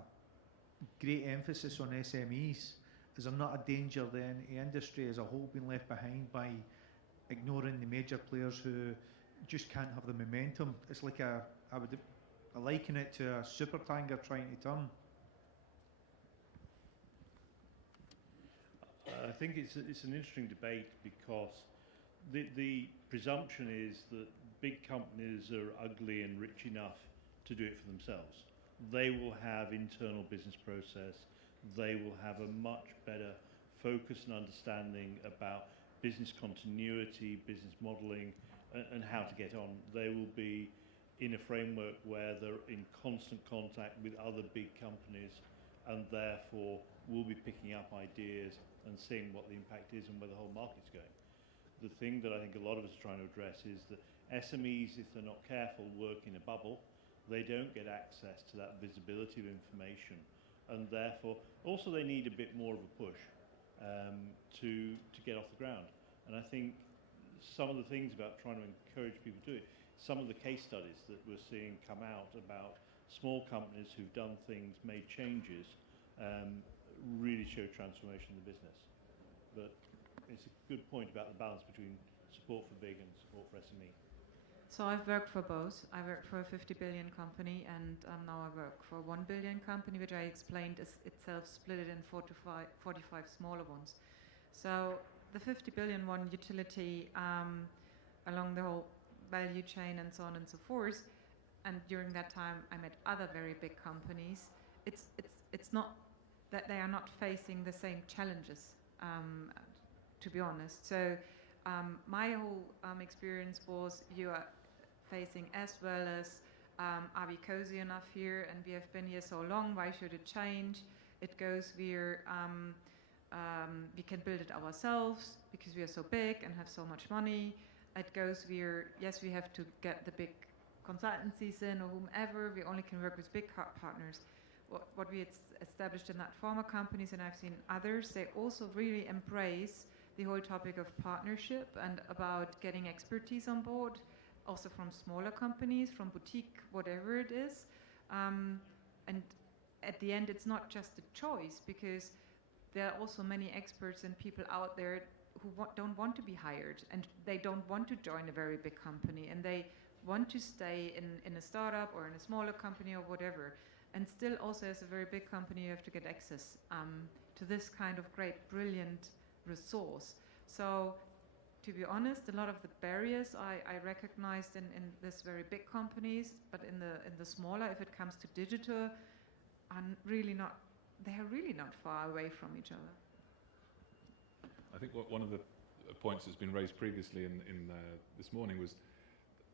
great emphasis on SMEs. Is there not a danger then the industry as a whole being left behind by ignoring the major players who just can't have the momentum? It's like I liken it to a super tanker trying to turn. I think it's an interesting debate because the presumption is that big companies are ugly and rich enough to do it for themselves. They will have internal business process. They will have a much better focus and understanding about business continuity, business modelling, and how to get on. They will be in a framework where they're in constant contact with other big companies and therefore will be picking up ideas and seeing what the impact is and where the whole market's going. The thing that I think a lot of us are trying to address is that SMEs, if they're not careful, work in a bubble. They don't get access to that visibility of information, and therefore also they need a bit more of a push to get off the ground. And I think some of the things about trying to encourage people to do it, some of the case studies that we're seeing come out about small companies who've done things, made changes, really show transformation in the business. But it's a good point about the balance between support for big and support for SME. So I've worked for both. I worked for a 50 billion company, and now I work for a 1 billion company, which I explained is itself split in 45 smaller ones. So the 50 billion one, utility along the whole value chain and so on and so forth. And during that time, I met other very big companies. It's not that they are not facing the same challenges, to be honest. So my whole experience was you are facing as well as are we cozy enough here, and we have been here so long, why should it change? It goes we can build it ourselves because we are so big and have so much money. It goes yes, we have to get the big consultancies in or whomever, we only can work with big partners. What we established in that former companies, and I've seen others, they also really embrace the whole topic of partnership and about getting expertise on board, also from smaller companies, from boutique, whatever it is. And at the end, it's not just a choice, because there are also many experts and people out there who don't want to be hired, and they don't want to join a very big company, and they want to stay in a startup or in a smaller company or whatever. And still also as a very big company, you have to get access to this kind of great, brilliant resource. So to be honest, a lot of the barriers I recognized in this very big companies, but in the smaller, if it comes to digital, they are really not far away from each other. I think one of the points that's been raised previously in this morning was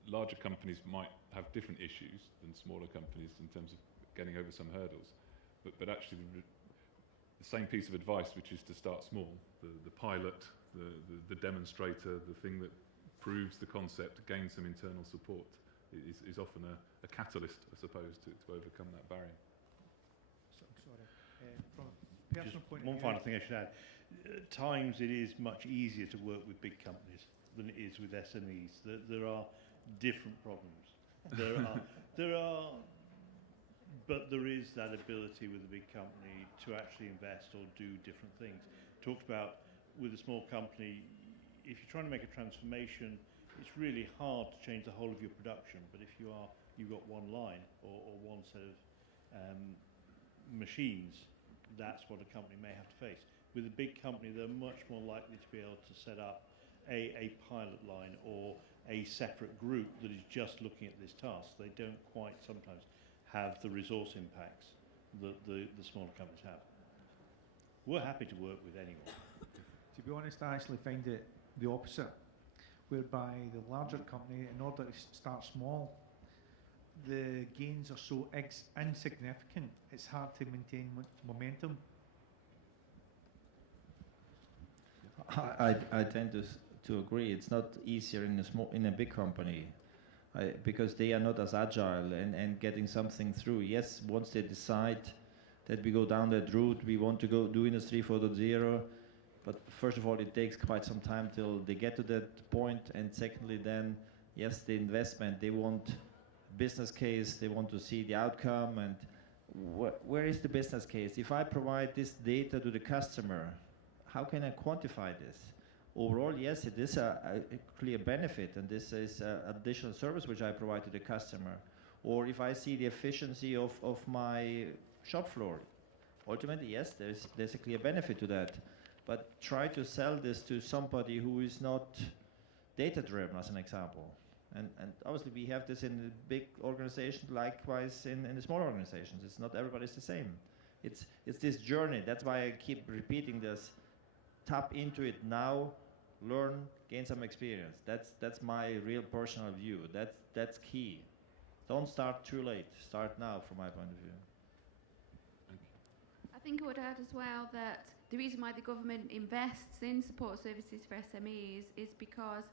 larger companies might have different issues than smaller companies in terms of getting over some hurdles, but actually the same piece of advice, which is to start small, the pilot, the demonstrator, the thing that proves the concept, gains some internal support, is often a catalyst, I suppose, to overcome that barrier. Sorry. From a personal point of view, one final thing I should add. At times it is much easier to work with big companies than it is with SMEs. There are different problems. But there is that ability with a big company to actually invest or do different things. Talked about with a small company, if you're trying to make a transformation, it's really hard to change the whole of your production. But if you've got one line or one set of machines, that's what a company may have to face. With a big company, they're much more likely to be able to set up a pilot line or a separate group that is just looking at this task. They don't quite sometimes have the resource impacts that the smaller companies have. We're happy to work with anyone. To be honest, I actually find it the opposite, whereby the larger company, in order to start small, the gains are so insignificant, it's hard to maintain momentum. I tend to agree. It's not easier in a big company because they are not as agile and getting something through. Yes, once they decide that we go down that route, we want to go do Industry 4.0, But first of all, it takes quite some time till they get to that point, and secondly, then yes, the investment, they want business case, they want to see the outcome, and where is the business case? If I provide this data to the customer, how can I quantify this? Overall, yes, it is a clear benefit, and this is an additional service which I provide to the customer. Or if I see the efficiency of my shop floor, ultimately, yes, there's a clear benefit to that. But try to sell this to somebody who is not data-driven, as an example. And obviously, we have this in the big organizations, likewise in the small organizations. It's not everybody's the same. It's this journey. That's why I keep repeating this. Tap into it now, learn, gain some experience. That's my real personal view. That's key. Don't start too late. Start now, from my point of view. I think I would add as well that the reason why the government invests in support services for SMEs is because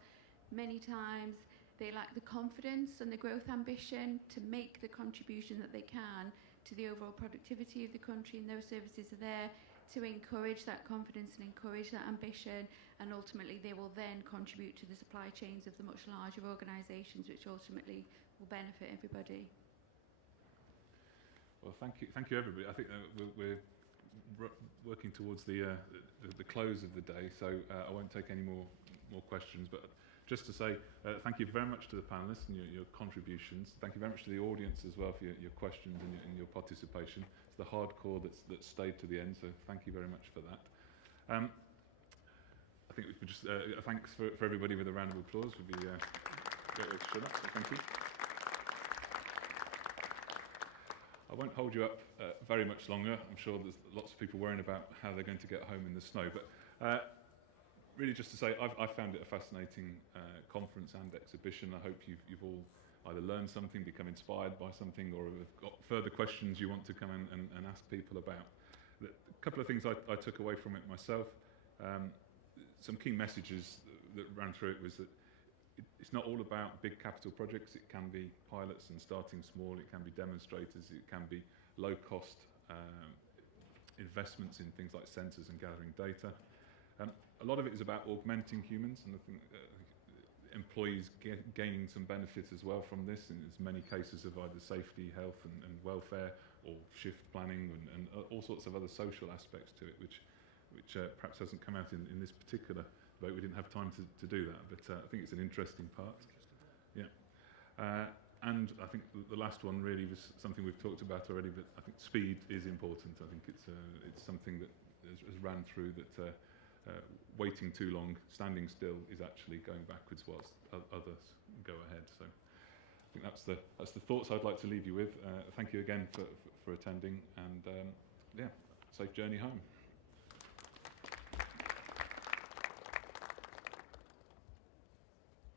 many times they lack the confidence and the growth ambition to make the contribution that they can to the overall productivity of the country, and those services are there to encourage that confidence and encourage that ambition, and ultimately they will then contribute to the supply chains of the much larger organisations, which ultimately will benefit everybody. Well, thank you everybody. I think we're working towards the close of the day, so I won't take any more questions, but just to say thank you very much to the panelists and your contributions. Thank you very much to the audience as well for your questions and your participation. It's the hardcore that stayed to the end, so thank you very much for that. I think we could just thanks for everybody with a round of applause would be a great way to shut up, so thank you. I won't hold you up very much longer. I'm sure there's lots of people worrying about how they're going to get home in the snow, but really just to say I've found it a fascinating conference and exhibition. I hope you've all either learned something, become inspired by something, or have got further questions you want to come and ask people about. A couple of things I took away from it myself. Some key messages that ran through it was that it's not all about big capital projects. It can be pilots and starting small. It can be demonstrators. It can be low-cost investments in things like sensors and gathering data. A lot of it is about augmenting humans, and I think employees gaining some benefits as well from this, in as many cases of either safety, health and welfare, or shift planning and all sorts of other social aspects to it, which perhaps hasn't come out in this particular vote. We didn't have time to do that, but I think it's an interesting part. Yeah. And I think the last one really was something we've talked about already, but I think speed is important. I think it's something that has ran through that waiting too long, standing still, is actually going backwards whilst others go ahead. So I think that's the thoughts I'd like to leave you with. Thank you again for attending, and yeah, safe journey home.